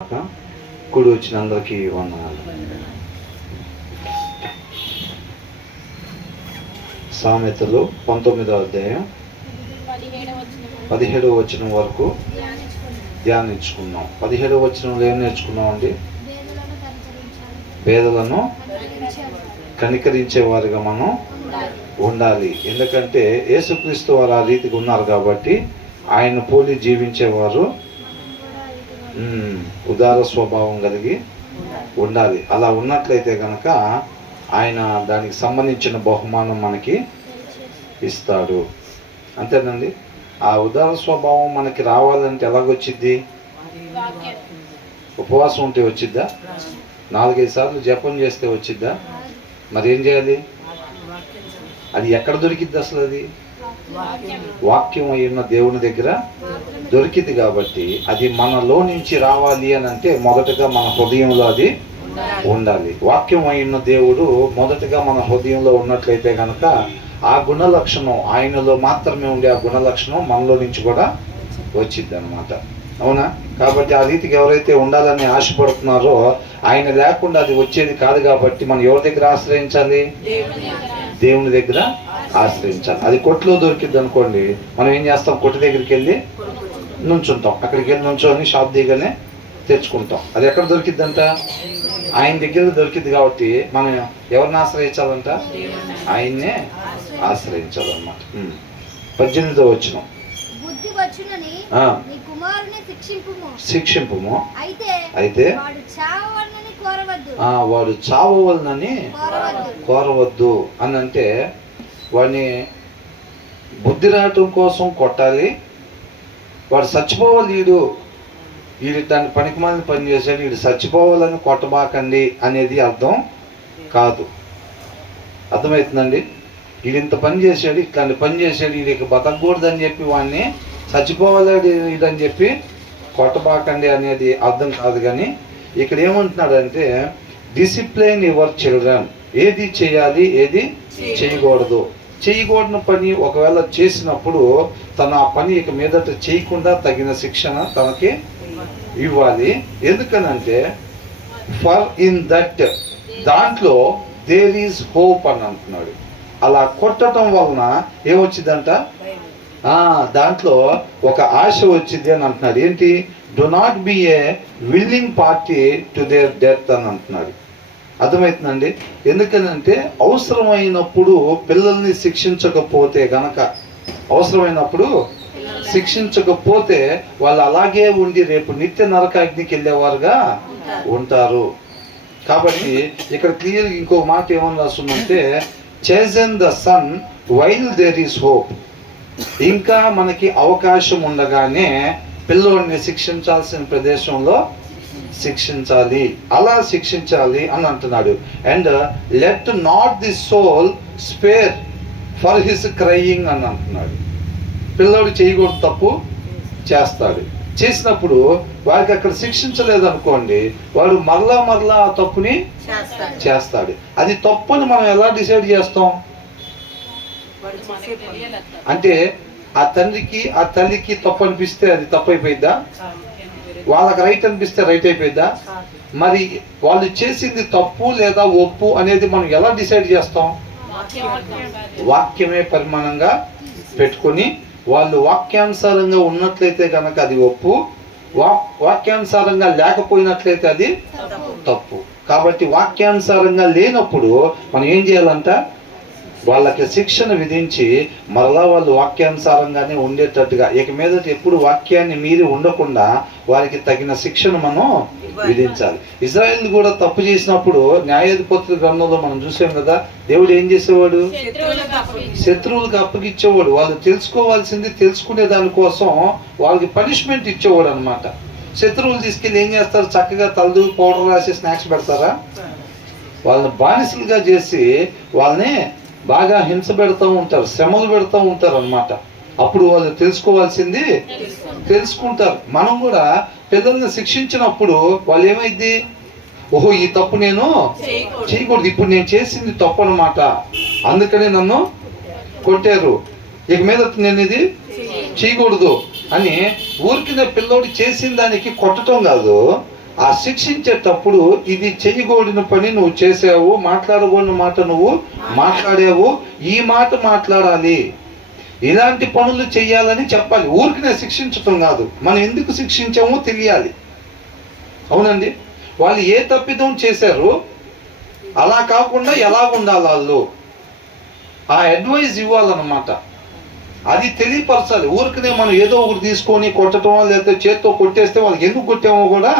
కూడి వచ్చిన అందరికీ వందనాలు. సామెతలు 19వ అధ్యాయం 17వ వచనం వరకు ధ్యానించుకున్నాం. 17వ వచనంలో ఏం నేర్చుకున్నాం అండి? పేదలను కనికరించేవారుగా మనం ఉండాలి. ఎందుకంటే యేసుక్రీస్తు వారు ఆ రీతిగా ఉన్నారు కాబట్టి ఆయన పోలి జీవించేవారు ఉదార స్వభావం కలిగి ఉండాలి. అలా ఉన్నట్లయితే కనుక ఆయన దానికి సంబంధించిన బహుమానం మనకి ఇస్తాడు. అంతేనండి. ఆ ఉదార స్వభావం మనకి రావాలంటే ఎలాగొచ్చిద్ది? ఉపవాసం ఉంటే వచ్చిద్దా? 4-5 సార్లు జపం చేస్తే వచ్చిద్దా? మరి ఏం చేయాలి? అది ఎక్కడ దొరికిద్ది అసలు? అది వాక్యం అయిన దేవుని దగ్గర దొరికింది. కాబట్టి అది మనలో నుంచి రావాలి అని అంటే మొదటగా మన హృదయంలో అది ఉండాలి. వాక్యం అయిన దేవుడు మొదటగా మన హృదయంలో ఉన్నట్లయితే కనుక ఆ గుణ లక్షణం ఆయనలో మాత్రమే ఉండే ఆ గుణ లక్షణం మనలో నుంచి కూడా వచ్చింది అనమాట. అవునా? కాబట్టి ఆ రీతికి ఎవరైతే ఉండాలని ఆశపడుతున్నారో ఆయన లేకుండా అది వచ్చేది కాదు. కాబట్టి మనం ఎవరి దగ్గర ఆశ్రయించాలి? దేవుని దగ్గర ఆశ్రయించాలి. అది కొట్లో దొరికింది అనుకోండి, మనం ఏం చేస్తాం? కొట్టు దగ్గరికి వెళ్ళి నుంచుంటాం. అక్కడికి వెళ్ళి నుంచొని షాప్ దిగనే తెచ్చుకుంటాం. అది ఎక్కడ దొరికిద్దంట? ఆయన దగ్గర దొరికింది. కాబట్టి మనం ఎవరిని ఆశ్రయించాలంట? ఆయన్నే ఆశ్రయించాలన్నమాట. 18వ వచనం, శిక్షింపుము అయితే వాడు చావవలనని కోరవద్దు అని అంటే వాడిని బుద్ధి రావటం కోసం కొట్టాలి. వాడు చచ్చిపోవాలి, వీడు దాన్ని పనికిమాలిన పని చేశాడు, వీడు చచ్చిపోవాలని కొట్టబాకండి అనేది అర్థం కాదు. అర్థమవుతుందండి? వీడు ఇంత పని చేశాడు, ఇట్లాంటి పని చేశాడు, వీడికి బతకూడదని చెప్పి వాడిని చచ్చిపోవాలి వీడని చెప్పి కొట్టబాకండి అనేది అర్థం కాదు. కానీ ఇక్కడ ఏమంటున్నాడంటే డిసిప్లైన్ యువర్ చిల్డ్రన్. ఏది చేయాలి, ఏది చేయకూడదు. చేయకూడని పని ఒకవేళ చేసినప్పుడు తన ఆ పని ఇక మీదట చేయకుండా తగిన శిక్షణ తనకి ఇవ్వాలి. ఎందుకనంటే ఫర్ ఇన్ దట్ దాంట్లో దేర్ ఈజ్ హోప్ అని అంటున్నాడు. అలా కొట్టడం వలన ఏమొచ్చిందంట? దాంట్లో ఒక ఆశ వచ్చింది అని అంటున్నాడు. ఏంటి? Do not be A willing party to their death అని అంటున్నాడు. అర్థమవుతుందండి? ఎందుకనంటే అవసరమైనప్పుడు పిల్లల్ని శిక్షించకపోతే గనక, అవసరమైనప్పుడు శిక్షించకపోతే వాళ్ళు అలాగే ఉండి రేపు నిత్య నరకాగ్నికి వెళ్ళేవారుగా ఉంటారు. కాబట్టి ఇక్కడ క్లియర్ ఇంకో మాట ఏమని రాస్తుందంటే chasten the son while there is hope. ఇంకా మనకి అవకాశం ఉండగానే పిల్లోడిని శిక్షించాల్సిన ప్రదేశంలో శిక్షించాలి. అలా శిక్షించాలి అని అంటున్నాడు. And let not the soul spare for his crying అని అంటున్నాడు. పిల్లోడు చేయకూడదు, తప్పు చేస్తాడు. చేసినప్పుడు వాడికి అక్కడ శిక్షించలేదు అనుకోండి, వాడు మరలా ఆ తప్పుని చేస్తాడు. అది తప్పుని మనం ఎలా డిసైడ్ చేస్తాం? అంటే ఆ తండ్రికి ఆ తల్లికి తప్పు అనిపిస్తే అది తప్పు అయిపోయిద్దా? వాళ్ళకి రైట్ అనిపిస్తే రైట్ అయిపోయిద్దా? మరి వాళ్ళు చేసింది తప్పు లేదా ఒప్పు అనేది మనం ఎలా డిసైడ్ చేస్తాం? వాక్యమే పరిమాణంగా పెట్టుకొని వాళ్ళు వాక్యానుసారంగా ఉన్నట్లయితే కనుక అది ఒప్పు, వాక్యానుసారంగా లేకపోయినట్లయితే అది తప్పు. కాబట్టి వాక్యానుసారంగా లేనప్పుడు మనం ఏం చేయాలంట? వాళ్ళకి శిక్షణ విధించి మరలా వాళ్ళు వాక్యానుసారంగానే ఉండేటట్టుగా, ఇక మీద ఎప్పుడు వాక్యాన్ని మీరి ఉండకుండా వారికి తగిన శిక్షణ మనం విధించాలి. ఇజ్రాయెల్ కూడా తప్పు చేసినప్పుడు న్యాయాధిపతుల గ్రంథంలో మనం చూసాం కదా, దేవుడు ఏం చేసేవాడు? శత్రువులకు అప్పగిచ్చేవాడు. వాళ్ళు తెలుసుకోవాల్సింది తెలుసుకునే దానికోసం వాళ్ళకి పనిష్మెంట్ ఇచ్చేవాడు అనమాట. శత్రువులు తీసుకెళ్ళి ఏం చేస్తారు? చక్కగా తలదు పౌడర్ రాసి స్నాక్స్ పెడతారా? వాళ్ళని బానిసలుగా చేసి వాళ్ళని బాగా హింస పెడతా ఉంటారు, శ్రమలు పెడతా ఉంటారు అనమాట. అప్పుడు వాళ్ళు తెలుసుకోవాల్సింది తెలుసుకుంటారు. మనం కూడా పిల్లల్ని శిక్షించినప్పుడు వాళ్ళు ఏమైంది? ఓహో, ఈ తప్పు నేను చేయకూడదు, ఇప్పుడు నేను చేసింది తప్పు అనమాట, అందుకనే నన్ను కొట్టారు, ఇక మీద నేను ఇది చేయకూడదు అని ఊరికి పిల్లోడు చేసిన దానికి కొట్టడం కాదు, ఆ శిక్షించేటప్పుడు ఇది చేయకూడని పని నువ్వు చేసావు, మాట్లాడకూడని మాట నువ్వు మాట్లాడావు, ఈ మాట మాట్లాడాలి, ఇలాంటి పనులు చేయాలని చెప్పాలి. ఊరికినే శిక్షించటం కాదు, మనం ఎందుకు శిక్షించామో తెలియాలి. అవునండి, వాళ్ళు ఏ తప్పిదం చేశారు, అలా కాకుండా ఎలా ఉండాలి వాళ్ళు, ఆ అడ్వైజ్ ఇవ్వాలన్నమాట. అది తెలియపరచాలి. ఊరికనే మనం ఏదో ఒకటి తీసుకొని కొట్టడం, లేకపోతే చేత్తో కొట్టేస్తే వాళ్ళకి ఎందుకు కొట్టామో కూడా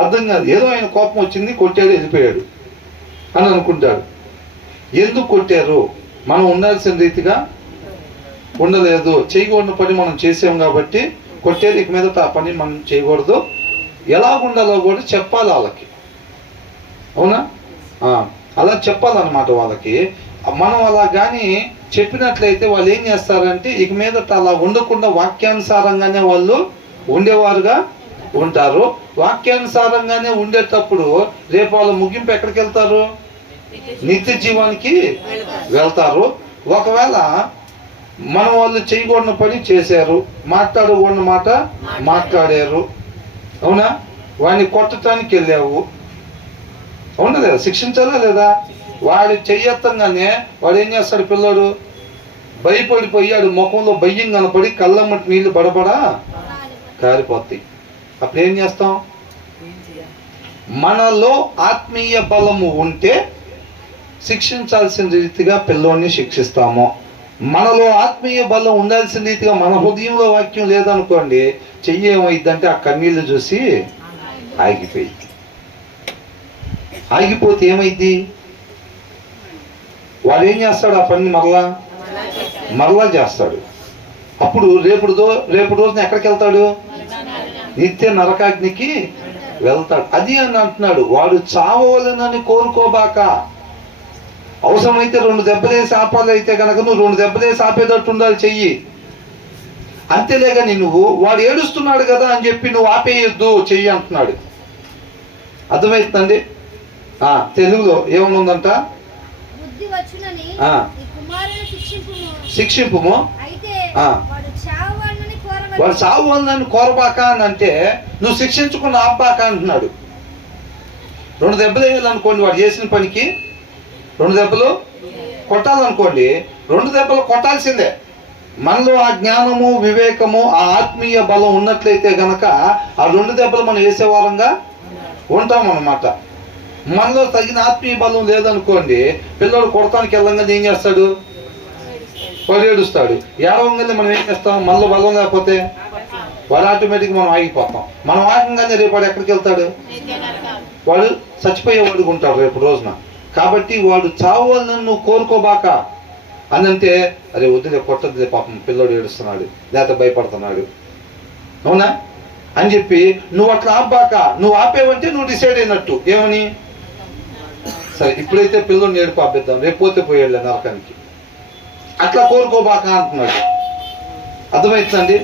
అర్థం కాదు. ఏదో ఆయన కోపం వచ్చింది, కొట్టాడు, వెళ్ళిపోయాడు అని అనుకుంటాడు. ఎందుకు కొట్టారు, మనం ఉండాల్సిన రీతిగా ఉండలేదు, చేయకూడని పని మనం చేసాం కాబట్టి కొట్టారు, ఇక మీదట ఆ పని మనం చేయకూడదు, ఎలా ఉండాలో కూడా చెప్పాలి వాళ్ళకి. అవునా? అలా చెప్పాలన్నమాట వాళ్ళకి. మనం అలా కానీ చెప్పినట్లయితే వాళ్ళు ఏం చేస్తారంటే ఇక మీదట అలా ఉండకుండా వాక్యానుసారంగానే వాళ్ళు ఉండేవారుగా ఉంటారు. వాక్యానుసారంగానే ఉండేటప్పుడు రేపు వాళ్ళ ముగింపు ఎక్కడికి వెళ్తారు? నిత్య జీవానికి వెళ్తారు. ఒకవేళ మనం వాళ్ళు చేయకూడని పని చేశారు, మాట్లాడకూడని మాట మాట్లాడారు, అవునా, వాడిని కొట్టడానికి వెళ్ళావు, అవునా లేదా, శిక్షించాలా లేదా? వాడు చెయ్యత్తంగానే వాడు ఏం చేస్తాడు, పిల్లోడు భయపడిపోయాడు, ముఖంలో భయం కనపడి కళ్ళమ్మటి నీళ్లు బడబడా కారిపోతాయి. అప్పుడు ఏం చేస్తాం? మనలో ఆత్మీయ బలము ఉంటే శిక్షించాల్సిన రీతిగా పిల్లోడిని శిక్షిస్తాము. మనలో ఆత్మీయ బలం ఉండాల్సిన రీతిగా మన హృదయంలో వాక్యం లేదనుకోండి, చెయ్యి ఏమైందంటే ఆ కన్నీళ్లు చూసి ఆగిపోయింది. ఆగిపోతే ఏమైంది? వాడు ఏం చేస్తాడు, ఆ పని మరలా చేస్తాడు. అప్పుడు రేపు రోజున ఎక్కడికి వెళ్తాడు? నిత్య నరకాగ్నికి వెళ్తాడు. అది అని అంటున్నాడు, వాడు చావవలనని కోరుకోబాక. అవసరమైతే 2 దెబ్బలేసి ఆపాలి, అయితే కనుక నువ్వు 2 దెబ్బలేసి ఆపేటట్టు ఉండాలి చెయ్యి. అంతేలేగాని నువ్వు వాడు ఏడుస్తున్నాడు కదా అని చెప్పి నువ్వు ఆపేయొద్దు చెయ్యి అంటున్నాడు. అర్థమవుతుందండి? తెలుగులో ఏమనుందంట? శిక్షింపుము, వాడు చావుని కోరబాక అని అంటే నువ్వు శిక్షించుకున్న ఆపాక అంటున్నాడు. 2 దెబ్బలు వేయాలనుకోండి, వాడు చేసిన పనికి 2 దెబ్బలు కొట్టాలనుకోండి, 2 దెబ్బలు కొట్టాల్సిందే. మనలో ఆ జ్ఞానము, వివేకము, ఆ ఆత్మీయ బలం ఉన్నట్లయితే గనక ఆ 2 దెబ్బలు మనం వేసేవారంగా ఉంటాం అన్నమాట. మనలో తగిన ఆత్మీయ బలం లేదనుకోండి, పిల్లడు కొడతానికి వెళ్ళంగానే ఏం చేస్తాడు? వాడు ఏడుస్తాడు. ఏడవంగానే మనం ఏం చేస్తాం? మనలో బలం లేకపోతే వాడు ఆటోమేటిక్గా మనం ఆగిపోతాం. మనం ఆగంగానే రేపు వాడు ఎక్కడికి వెళ్తాడు? వాడు చచ్చిపోయేవాడు ఉంటాడు రేపు రోజున. కాబట్టి వాడు చావాలని నువ్వు కోరుకోబాక అని అంటే, అరే వద్దులే, కొట్టద్దులే, పాపం పిల్లడు ఏడుస్తున్నాడు, లేకపోతే భయపడుతున్నాడు, అవునా అని చెప్పి నువ్వు అట్లా ఆపాక. నువ్వు ఆపేవంటే నువ్వు డిసైడ్ అయినట్టు. ఏమని? సరే ఇప్పుడైతే పిల్లల్ని ఏడుపు ఆపేద్దాం, రేపు పోతే పోయాడులే నరకానికి, అట్లా కోరుకోబాక అంటున్నాడు. అర్థమవుతుందండి?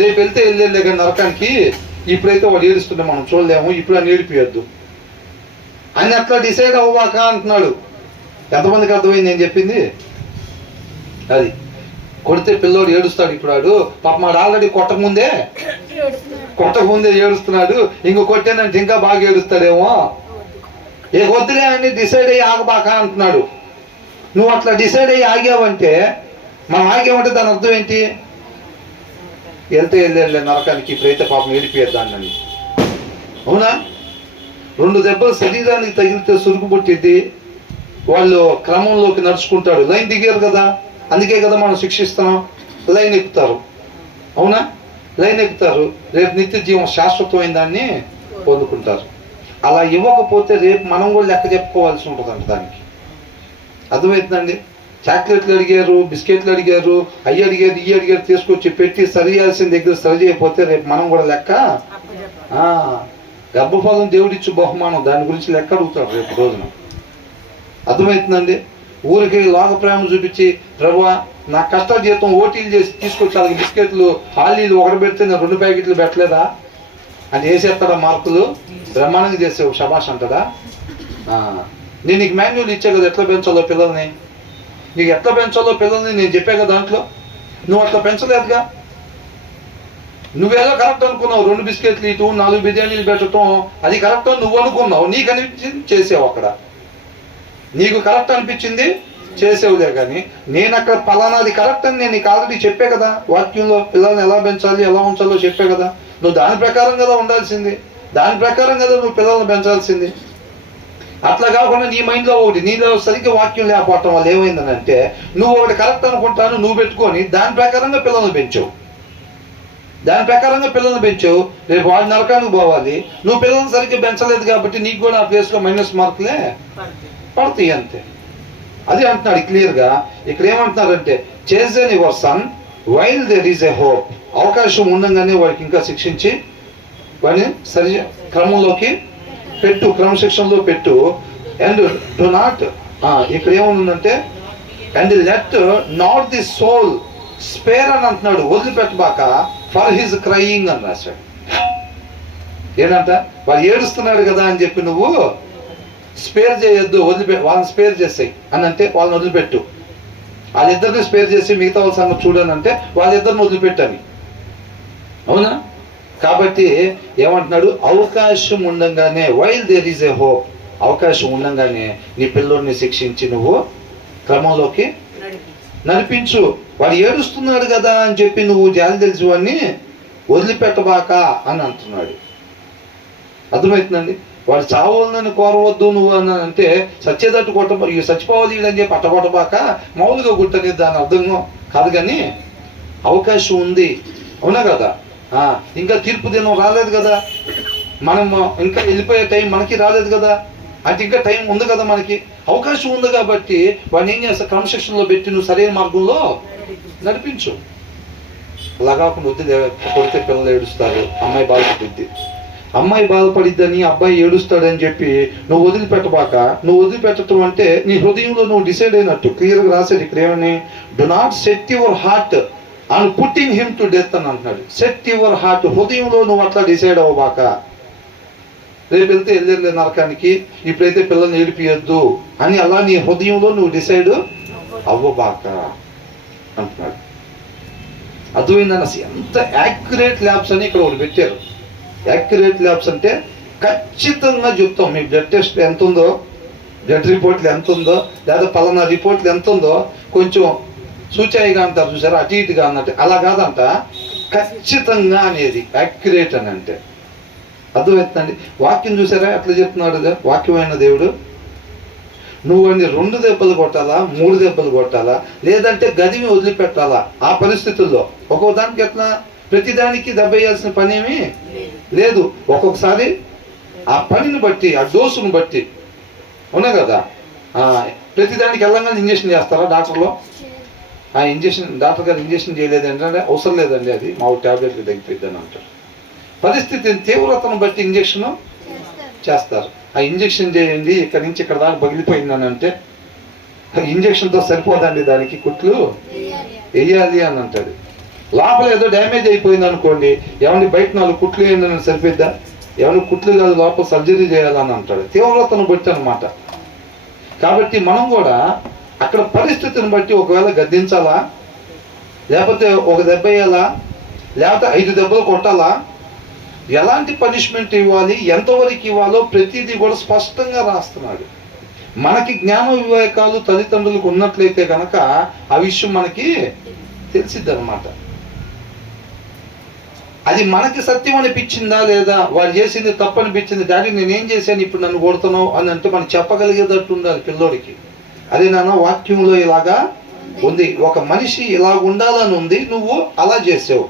రేపు వెళ్తే వెళ్ళే కానీ నరకానికి, ఇప్పుడైతే వాడు ఏడుస్తుంటే మనం చూడలేము, ఇప్పుడు అని ఏడిపియొద్దు అని అట్లా డిసైడ్ అవ్వబాక అంటున్నాడు. ఎంతమందికి అర్థమైంది నేను చెప్పింది? అది కొడితే పిల్లోడు ఏడుస్తాడు. ఇప్పుడు వాడు పాప మాడు ఆల్రెడీ కొట్టకముందే ఏడుస్తున్నాడు, ఇంకో కొట్టేనంటే ఇంకా బాగా ఏడుస్తాడేమో. ఏ వద్దులే అని డిసైడ్ అయ్యి ఆగబాక అంటున్నాడు. నువ్వు అట్లా డిసైడ్ అయ్యి ఆగావంటే, మనం ఆగామంటే దాని అర్థం ఏంటి? వెళ్తే వెళ్ళే నరకానికి, ఇప్పుడైతే పాపం ఏడిపోయేద్దాన్ని. అవునా? 2 దెబ్బలు శరీరానికి తగిలితే సురుకు పుట్టిద్ది, వాళ్ళు క్రమంలోకి నడుచుకుంటాడు. లైన్ దిగారు కదా, అందుకే కదా మనం శిక్షిస్తున్నాం. లైన్ ఎక్కుతారు, అవునా? లైన్ ఎక్కుతారు, రేపు నిత్య జీవం శాశ్వతమైన దాన్ని పొందుకుంటారు. అలా ఇవ్వకపోతే రేపు మనం కూడా లెక్క చెప్పుకోవాల్సి ఉంటుందంట దానికి. అర్థమవుతుందండి? చాక్లెట్లు అడిగారు, బిస్కెట్లు అడిగారు, అయ్యి అడిగారు, ఇవి అడిగారు, తీసుకొచ్చి పెట్టి సరి చేయాల్సిన దగ్గర సరి చేయకపోతే రేపు మనం కూడా లెక్క. గర్భఫలం దేవుడిచ్చు బహుమానం, దాని గురించి లెక్క అడుగుతాడు రేపు రోజున. అర్థమవుతుందండి? ఊరికి లోక ప్రేమ చూపించి, ప్రభువా నా కష్ట జీతం ఓటీలు చేసి తీసుకొచ్చి వాళ్ళకి బిస్కెట్లు, హాలీలు ఒకటి పెడితే నేను 2 ప్యాకెట్లు పెట్టలేదా అని వేసేస్తాడా మార్కులు? బ్రహ్మాండంగా చేసే శబాష్ అంటాడా? నేను నీకు మాన్యువల్ ఇచ్చా కదా ఎట్లా పెంచాలో పిల్లల్ని, నీకు ఎట్లా పెంచాలో పిల్లల్ని నేను చెప్పా కదా దాంట్లో. నువ్వు అట్లా పెంచలేదుగా. నువ్వేదో కరెక్ట్ అనుకున్నావు, 2 బిస్కెట్లు ఇటు 4 బిర్యానీలు పెట్టడం అది కరెక్ట్ అని నువ్వు అనుకున్నావు, నీకు అనిపించింది చేసావు. అక్కడ నీకు కరెక్ట్ అనిపించింది చేసేవులే. కానీ నేను అక్కడ పలానాది కరెక్ట్ అని నేను నీకు ఆల్రెడీ చెప్పే కదా, వాక్యంలో పిల్లల్ని ఎలా పెంచాలి ఎలా ఉంచాలో చెప్పే కదా. నువ్వు దాని ప్రకారం కదా ఉండాల్సింది, దాని ప్రకారం కదా నువ్వు పిల్లల్ని పెంచాల్సింది. అట్లా కాకుండా నీ మైండ్లో ఒకటి, నీలో సరిగ్గా వాక్యం లేకపోవటం వల్ల ఏమైందని అంటే నువ్వు ఒకటి కరెక్ట్ అనుకుంటాను నువ్వు పెట్టుకొని దాని ప్రకారంగా పిల్లల్ని పెంచావు, దాని ప్రకారంగా పిల్లల్ని పెంచావు. రేపు వాడి నరకానికి పోవాలి. నువ్వు పిల్లల్ని సరిగ్గా పెంచలేదు కాబట్టి నీకు కూడా ఆ ప్లేస్లో మైనస్ మార్కులే పడతాయి అంతే. అది అంటున్నాడు క్లియర్గా. ఇక్కడ ఏమంటున్నారంటే chasten your son while there is a hope. అవకాశం ఉండగానే వాడికి ఇంకా శిక్షించి వాడిని సరి క్రమంలోకి పెట్టు, క్రమశిక్షణలో పెట్టు. అండ్ డు నాట్, ఇక్కడ ఏముందంటే and let not the soul spare అని అంటున్నాడు, వదిలిపెట్టబాక ఫర్ హిజ్ క్రయింగ్ అని రాశాడు. ఏంటంట వాడు ఏడుస్తున్నాడు కదా అని చెప్పి నువ్వు స్పేర్ చేయొద్దు, వాళ్ళని స్పేర్ చేసాయి అని అంటే వాళ్ళని వదిలిపెట్టు. వాళ్ళిద్దరిని స్పేర్ చేసి మిగతా వాళ్ళ సంగతి చూడనంటే వాళ్ళిద్దరిని వదిలిపెట్టని. అవునా? కాబట్టి ఏమంటున్నాడు, అవకాశం ఉండగానే while there is a hope, అవకాశం ఉండగానే నీ పిల్లోడిని శిక్షించి నువ్వు క్రమంలోకి నడిపించు. వాడు ఏడుస్తున్నాడు కదా అని చెప్పి నువ్వు జాలి తెలిసి వాడిని వదిలిపెట్టబాక అని అంటున్నాడు. అర్థమవుతుందండి? వాడు చావాలని కోరవద్దు నువ్వు అని అంటే సచ్చేదట్టు చచ్చిపోవాలి అని చెప్పి అట్టగొట్టబాక మామూలుగా గుట్టనేది దాని అర్థం కాదు. కానీ అవకాశం ఉంది, అవునా కదా? ఇంకా తీర్పు దినం రాలేదు కదా, మనం ఇంకా వెళ్ళిపోయే టైం మనకి రాలేదు కదా, అంటే ఇంకా టైం ఉంది కదా, మనకి అవకాశం ఉంది. కాబట్టి వాడిని ఏం చేస్తా, క్రమశిక్షణలో పెట్టి నువ్వు సరైన మార్గంలో నడిపించు. అలా కాకుండా వద్దు కొడితే పిల్లలు ఏడుస్తారు, అమ్మాయి బాధపడిద్ది, అమ్మాయి బాధపడిద్దని అబ్బాయి ఏడుస్తాడని చెప్పి నువ్వు వదిలిపెట్టబాక. నువ్వు వదిలిపెట్టడం అంటే నీ హృదయంలో నువ్వు డిసైడ్ అయినట్టు. క్లియర్గా రాశాడు ఇక్కడ ఏమని, do not set your heart and putting him to death అని అంటున్నాడు. సెట్ యువర్ హార్ట్, హృదయంలో నువ్వు అట్లా డిసైడ్ అవ్వబాక. రేపు వెళ్తే వెళ్ళే నరకానికి, ఇప్పుడైతే పిల్లల్ని ఏడిపియొద్దు అని అలా నీ హృదయంలో నువ్వు డిసైడ్ అవ్వబాక అంటున్నాడు. అర్థమైందని అసలు ఎంత యాక్యురేట్ ల్యాబ్స్ అని ఇక్కడ ఒకటి పెట్టారు. యాక్యురేట్ ల్యాబ్స్ అంటే ఖచ్చితంగా చెప్తాం మీ బ్లడ్ టెస్ట్ ఎంత ఉందో, బ్లడ్ రిపోర్ట్లు ఎంత ఉందో, లేదా పలానా రిపోర్ట్లు ఎంత ఉందో కొంచెం సూచాయిగా అంటారు చూసారా, అటు ఇటుగా అన్నట్టు. అలా కాదంట, ఖచ్చితంగా అనేది యాక్యురేట్ అని అంటే. అర్థమవుతుందండి? వాక్యం చూసారా ఎట్లా చెప్తున్నాడు వాక్యమైన దేవుడు. నువ్వు అన్ని 2 దెబ్బలు కొట్టాలా, 3 దెబ్బలు కొట్టాలా, లేదంటే గదిని వదిలిపెట్టాలా. ఆ పరిస్థితుల్లో ఒక్కొక్క దానికి ఎట్లా, ప్రతిదానికి దెబ్బ వేయాల్సిన పని ఏమీ లేదు. ఒక్కొక్కసారి ఆ పనిని బట్టి, ఆ డోసును బట్టి, అవునా కదా? ప్రతిదానికి వెళ్ళంగానే ఇంజక్షన్ చేస్తారా డాక్టర్లో? ఆ ఇంజక్షన్ డాక్టర్ గారు ఇంజక్షన్ చేయలేదంటే అవసరం లేదండి, అది మాకు ట్యాబ్లెట్కి తగ్గిపోద్ది అని అంటారు. పరిస్థితి తీవ్రతను బట్టి ఇంజక్షన్ చేస్తారు. ఆ ఇంజక్షన్ చేయండి, ఇక్కడ నుంచి ఇక్కడ దాకా పగిలిపోయిందని అంటే ఇంజక్షన్తో సరిపోదండి, దానికి కుట్లు వేయాలి అని అంటాడు. లోపల ఏదో డ్యామేజ్ అయిపోయింది అనుకోండి, ఏమన్నా బయట 4 కుట్లు వేయండి సరిపోద్దా? ఏమైనా కుట్లు కాదు, లోపల సర్జరీ చేయాలని అంటాడు. తీవ్రతను బట్టి అనమాట. కాబట్టి మనం కూడా అక్కడ పరిస్థితిని బట్టి ఒకవేళ గద్దించాలా, లేకపోతే ఒక దెబ్బ వేయాలా, లేకపోతే 5 దెబ్బలు కొట్టాలా, ఎలాంటి పనిష్మెంట్ ఇవ్వాలి, ఎంతవరకు ఇవ్వాలో ప్రతిదీ కూడా స్పష్టంగా రాస్తున్నాడు. మనకి జ్ఞాన వివేకాలు తల్లిదండ్రులకు ఉన్నట్లయితే కనుక ఆ విషయం మనకి తెలిసిద్ది అనమాట. అది మనకి సత్యం అనిపించిందా లేదా, వాడు చేసింది తప్పు అనిపించింది, డాడీ నేనేం చేశాను ఇప్పుడు నన్ను కొడుతున్నావు అని అంటే మనం చెప్పగలిగేటట్టు ఉండాలి పిల్లోడికి. అదే నాన్న వాక్యంలో ఇలాగా ఉంది, ఒక మనిషి ఇలా ఉండాలని ఉంది, నువ్వు అలా చేసావు.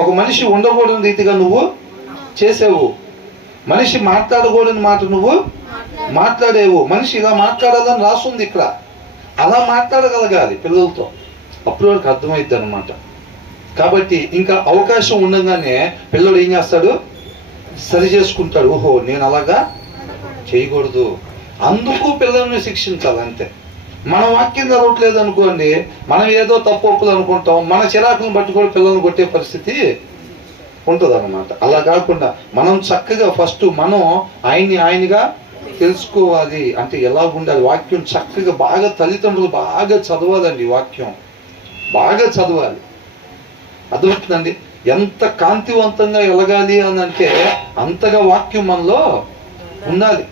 ఒక మనిషి ఉండకూడని రీతిగా నువ్వు చేసావు. మనిషి మాట్లాడకూడని మాట నువ్వు మాట్లాడేవు. మనిషి ఇలా మాట్లాడాలని రాస్తుంది ఇక్కడ, అలా మాట్లాడగలగాలి పిల్లలతో, అప్పుడు వాడికి అర్థమైద్ది అనమాట. కాబట్టి ఇంకా అవకాశం ఉండగానే పిల్లడు ఏం చేస్తాడు, సరి చేసుకుంటాడు. ఓహో నేను అలాగా చేయకూడదు, అందుకు పిల్లల్ని శిక్షించాలి అంతే. మన వాక్యం చదవట్లేదు అనుకోండి, మనం ఏదో తప్పు ఒప్పులు అనుకుంటాం, మన చిరాకులను బట్టి కూడా పిల్లల్ని కొట్టే పరిస్థితి ఉంటుంది అన్నమాట. అలా కాకుండా మనం చక్కగా ఫస్ట్ మనం ఆయనగా తెలుసుకోవాలి. అంటే ఎలా ఉండాలి, వాక్యం చక్కగా బాగా తల్లిదండ్రులు బాగా చదవాలండి, వాక్యం బాగా చదవాలి. అర్థమవుతుందండి? ఎంత కాంతివంతంగా ఎలగాలి అని అంటే అంతగా వాక్యం మనలో ఉండాలి.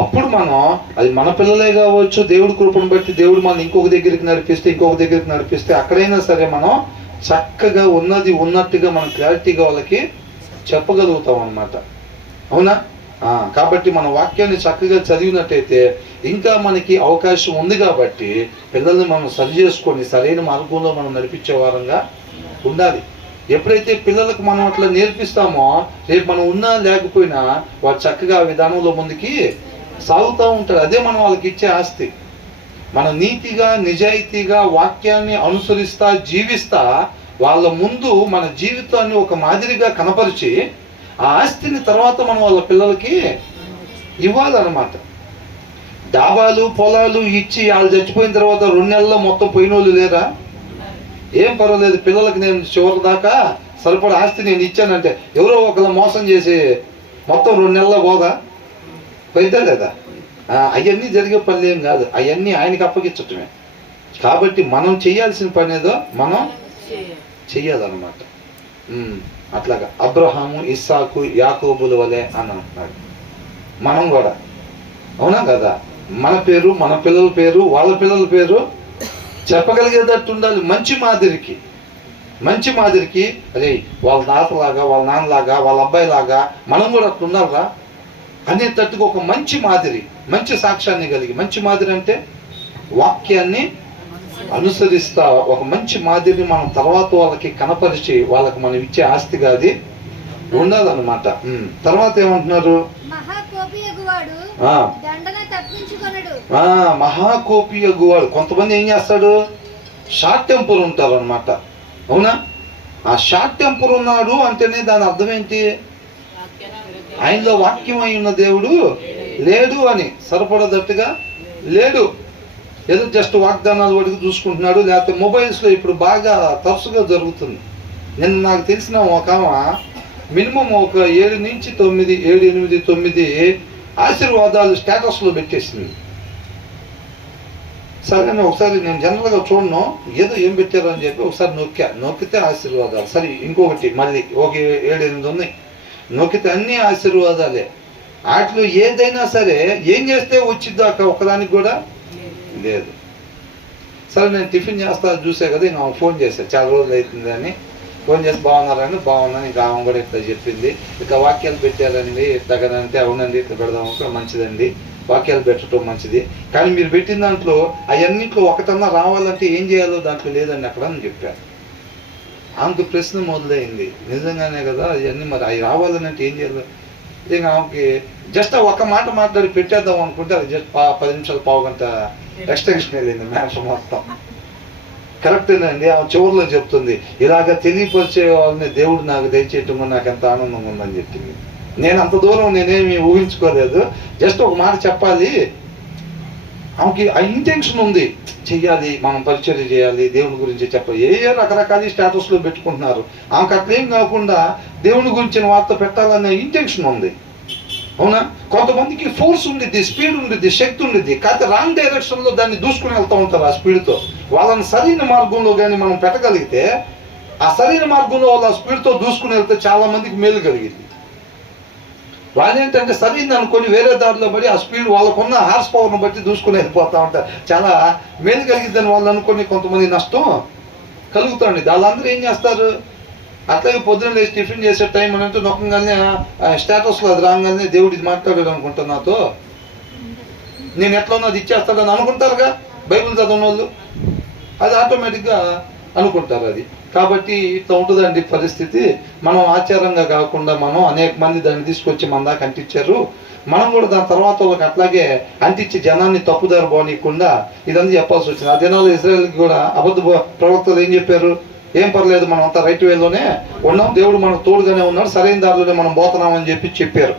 అప్పుడు మనం, అది మన పిల్లలే కావచ్చు, దేవుడి కృపను బట్టి దేవుడు మనం ఇంకొక దగ్గరికి నడిపిస్తే అక్కడైనా సరే మనం చక్కగా ఉన్నది ఉన్నట్టుగా మనం క్లారిటీగా వాళ్ళకి చెప్పగలుగుతాం అన్నమాట. అవునా? కాబట్టి మన వాక్యాన్ని చక్కగా చదివినట్టయితే ఇంకా మనకి అవకాశం ఉంది. కాబట్టి పిల్లల్ని మనం సరి చేసుకొని సరైన మార్గంలో మనం నడిపించే వారంగా ఉండాలి. ఎప్పుడైతే పిల్లలకు మనం అట్లా నేర్పిస్తామో రేపు మనం ఉన్నా లేకపోయినా వాడు చక్కగా ఆ విధానంలో ముందుకి సాగుతూ ఉంటాడు. అదే మనం వాళ్ళకి ఇచ్చే ఆస్తి. మనం నీతిగా నిజాయితీగా వాక్యాన్ని అనుసరిస్తా జీవిస్తా వాళ్ళ ముందు మన జీవితాన్ని ఒక మాదిరిగా కనపరిచి ఆ ఆస్తిని తర్వాత మనం వాళ్ళ పిల్లలకి ఇవ్వాలన్నమాట. డాబాలు పొలాలు ఇచ్చి వాళ్ళు చచ్చిపోయిన తర్వాత 2 నెలల్లో మొత్తం పోయిన వాళ్ళు లేరా? ఏం పర్వాలేదు, పిల్లలకి నేను చివరి దాకా సరిపడా ఆస్తి నేను ఇచ్చానంటే ఎవరో ఒకరు మోసం చేసి మొత్తం 2 నెలల్లో పోదా? పోయితే లేదా? అవన్నీ జరిగే పనులు ఏం కాదు, అవన్నీ ఆయనకి అప్పగించటమే. కాబట్టి మనం చేయాల్సిన పని ఏదో మనం చెయ్యాలన్నమాట. అట్లాగా అబ్రహాము, ఇస్సాకు, యాకోబుల వలె అని అంటున్నాడు. మనం కూడా అవునా కదా? మన పేరు, మన పిల్లల పేరు, వాళ్ళ పిల్లల పేరు చెప్పగలిగేటట్టు ఉండాలి. మంచి మాదిరికి అరే వాళ్ళ తాతలాగా, వాళ్ళ నాన్నలాగా, వాళ్ళ అబ్బాయిలాగా మనం కూడా అట్లా ఉండాలిరా అనేటట్టుగా ఒక మంచి మాదిరి, మంచి సాక్ష్యాన్ని కలిగి, మంచి మాదిరి అంటే వాక్యాన్ని అనుసరిస్తా ఒక మంచి మాదిరిని మనం తర్వాత వాళ్ళకి కనపరిచి వాళ్ళకి మనం ఇచ్చే ఆస్తిగా అది ఉండాలన్నమాట. తర్వాత ఏమంటున్నారు? మహాకోపి అగువాడు. కొంతమంది ఏం చేస్తాడు? షార్ట్ టెంపర్ ఉంటారు అనమాట. అవునా? ఆ షార్ట్ టెంపర్ ఉన్నాడు అంటేనే దాని అర్థం ఏంటి? ఆయనలో వాక్యం అయి ఉన్న దేవుడు లేడు అని, సరిపడదట్టుగా లేడు. ఏదో జస్ట్ వాగ్దానాలు వరకు చూసుకుంటున్నాడు. లేకపోతే మొబైల్స్లో ఇప్పుడు బాగా తరచుగా జరుగుతుంది. నిన్న నాకు తెలిసిన ఒక మినిమం ఒక 7 నుంచి 9 7, 8, 9 ఆశీర్వాదాలు స్టేటస్లో పెట్టేసింది. సరే ఒకసారి నేను జనరల్గా చూడను, ఏదో ఏం పెట్టారు అని చెప్పి ఒకసారి నొక్కితే ఆశీర్వాదాలు. సరే ఇంకొకటి మళ్ళీ ఒక 7, 8 ఉన్నాయి, నొక్కితే అన్ని ఆశీర్వాదాలే. వాటిలో ఏదైనా సరే ఏం చేస్తే వచ్చిద్దో అక్కడ ఒకదానికి కూడా లేదు. సరే నేను టిఫిన్ చేస్తా చూసే కదా, ఇంకా ఫోన్ చేశాను, చాలా రోజులు అవుతుంది అని ఫోన్ చేసి బాగున్నారని. బాగున్నాను. ఇంకా ఆమె కూడా ఇట్లా చెప్పింది, ఇక వాక్యాలు పెట్టారండి ఇట్లాగనంటే అవునండి ఇట్లా పెడదాం మంచిదండి, వాక్యాలు పెట్టడం మంచిది, కానీ మీరు పెట్టిన దాంట్లో అవన్నింటిలో ఒకటన్నా రావాలంటే ఏం చేయాలో దాంట్లో లేదండి అక్కడ అని చెప్పారు. ఆమెకు ప్రశ్న మొదలైంది, నిజంగానే కదా అవన్నీ మరి అవి రావాలని ఏం చేయాలి? ఇంకా ఆమెకి జస్ట్ ఒక మాట మాట్లాడి పెట్టేద్దాం అనుకుంటే అది జస్ట్ 10 నిమిషాలు, పావు గంట ఎక్స్టెన్షన్ వెళ్ళింది మ్యాటర్ మొత్తం. కరెక్టేనండి. ఆమె చివరిలో చెప్తుంది, ఇలాగ తెలియపరిచే వాళ్ళని దేవుడు నాకు దయచేయటం నాకు ఎంత ఆనందంగా ఉందని చెప్పింది. నేను అంత దూరం నేనేమి ఊహించుకోలేదు. జస్ట్ ఒక మాట చెప్పాలి, ఆమెకి ఆ ఇంటెన్షన్ ఉంది, చెయ్యాలి, మనం పరిచర్య చేయాలి, దేవుని గురించి చెప్పాలి. ఏ రకరకాల స్టేటస్లో పెట్టుకుంటున్నారు. ఆమెకు అట్లేం కాకుండా దేవుని గురించిన వార్త పెట్టాలనే ఇంటెన్షన్ ఉంది. అవునా? కొంతమందికి ఫోర్స్ ఉండిద్ది, స్పీడ్ ఉండిద్ది, శక్తి ఉండిద్ది, కాకపోతే రాంగ్ డైరెక్షన్లో దాన్ని దూసుకుని వెళ్తూ ఉంటారు. ఆ స్పీడ్తో వాళ్ళని సరైన మార్గంలో కానీ మనం పెట్టగలిగితే, ఆ సరైన మార్గంలో వాళ్ళ స్పీడ్తో దూసుకుని వెళ్తే చాలా మందికి మేలు కలిగింది. వాళ్ళు ఏంటంటే సరైంది అనుకొని వేరే దారిలో పడి ఆ స్పీడ్ వాళ్ళకున్న హార్స్ పవర్ను బట్టి దూసుకుని వెళ్ళిపోతూ ఉంటారు. చాలా మేలు కలిగిద్దని వాళ్ళు అనుకొని కొంతమంది నష్టం కలుగుతుంది. వాళ్ళందరూ ఏం చేస్తారు? అట్లాగే పొద్దున్న లేచి టిఫిన్ చేసే టైం అని అంటే నొక్కగానే స్టేటస్లో అది రాగానే దేవుడు ఇది మాట్లాడాడు అనుకుంటా నాతో, నేను ఎట్లా ఉన్నది ఇచ్చేస్తాడని అనుకుంటారుగా బైబిల్ చదవని వాళ్ళు. అది ఆటోమేటిక్గా అనుకుంటారు అది. కాబట్టి ఇట్లా ఉంటుందండి పరిస్థితి. మనం ఆచారంగా కాకుండా మనం అనేక మంది దాన్ని తీసుకొచ్చి మన దాకా అంటించారు. మనం కూడా దాని తర్వాత వాళ్ళకి అట్లాగే అంటించి జనాన్ని తప్పుదారి పోనీయకుండా ఇదంతా చెప్పాల్సి వచ్చింది. ఆ దినాల్లో ఇజ్రాయెల్కి కూడా అబద్ధ ప్రవక్తలు ఏం చెప్పారు? ఏం పర్లేదు, మనం అంతా రైట్ వేలోనే ఉన్నాం, దేవుడు మనకు తోడుగానే ఉన్నాడు, సరైన దారిలోనే మనం పోతున్నామని చెప్పారు.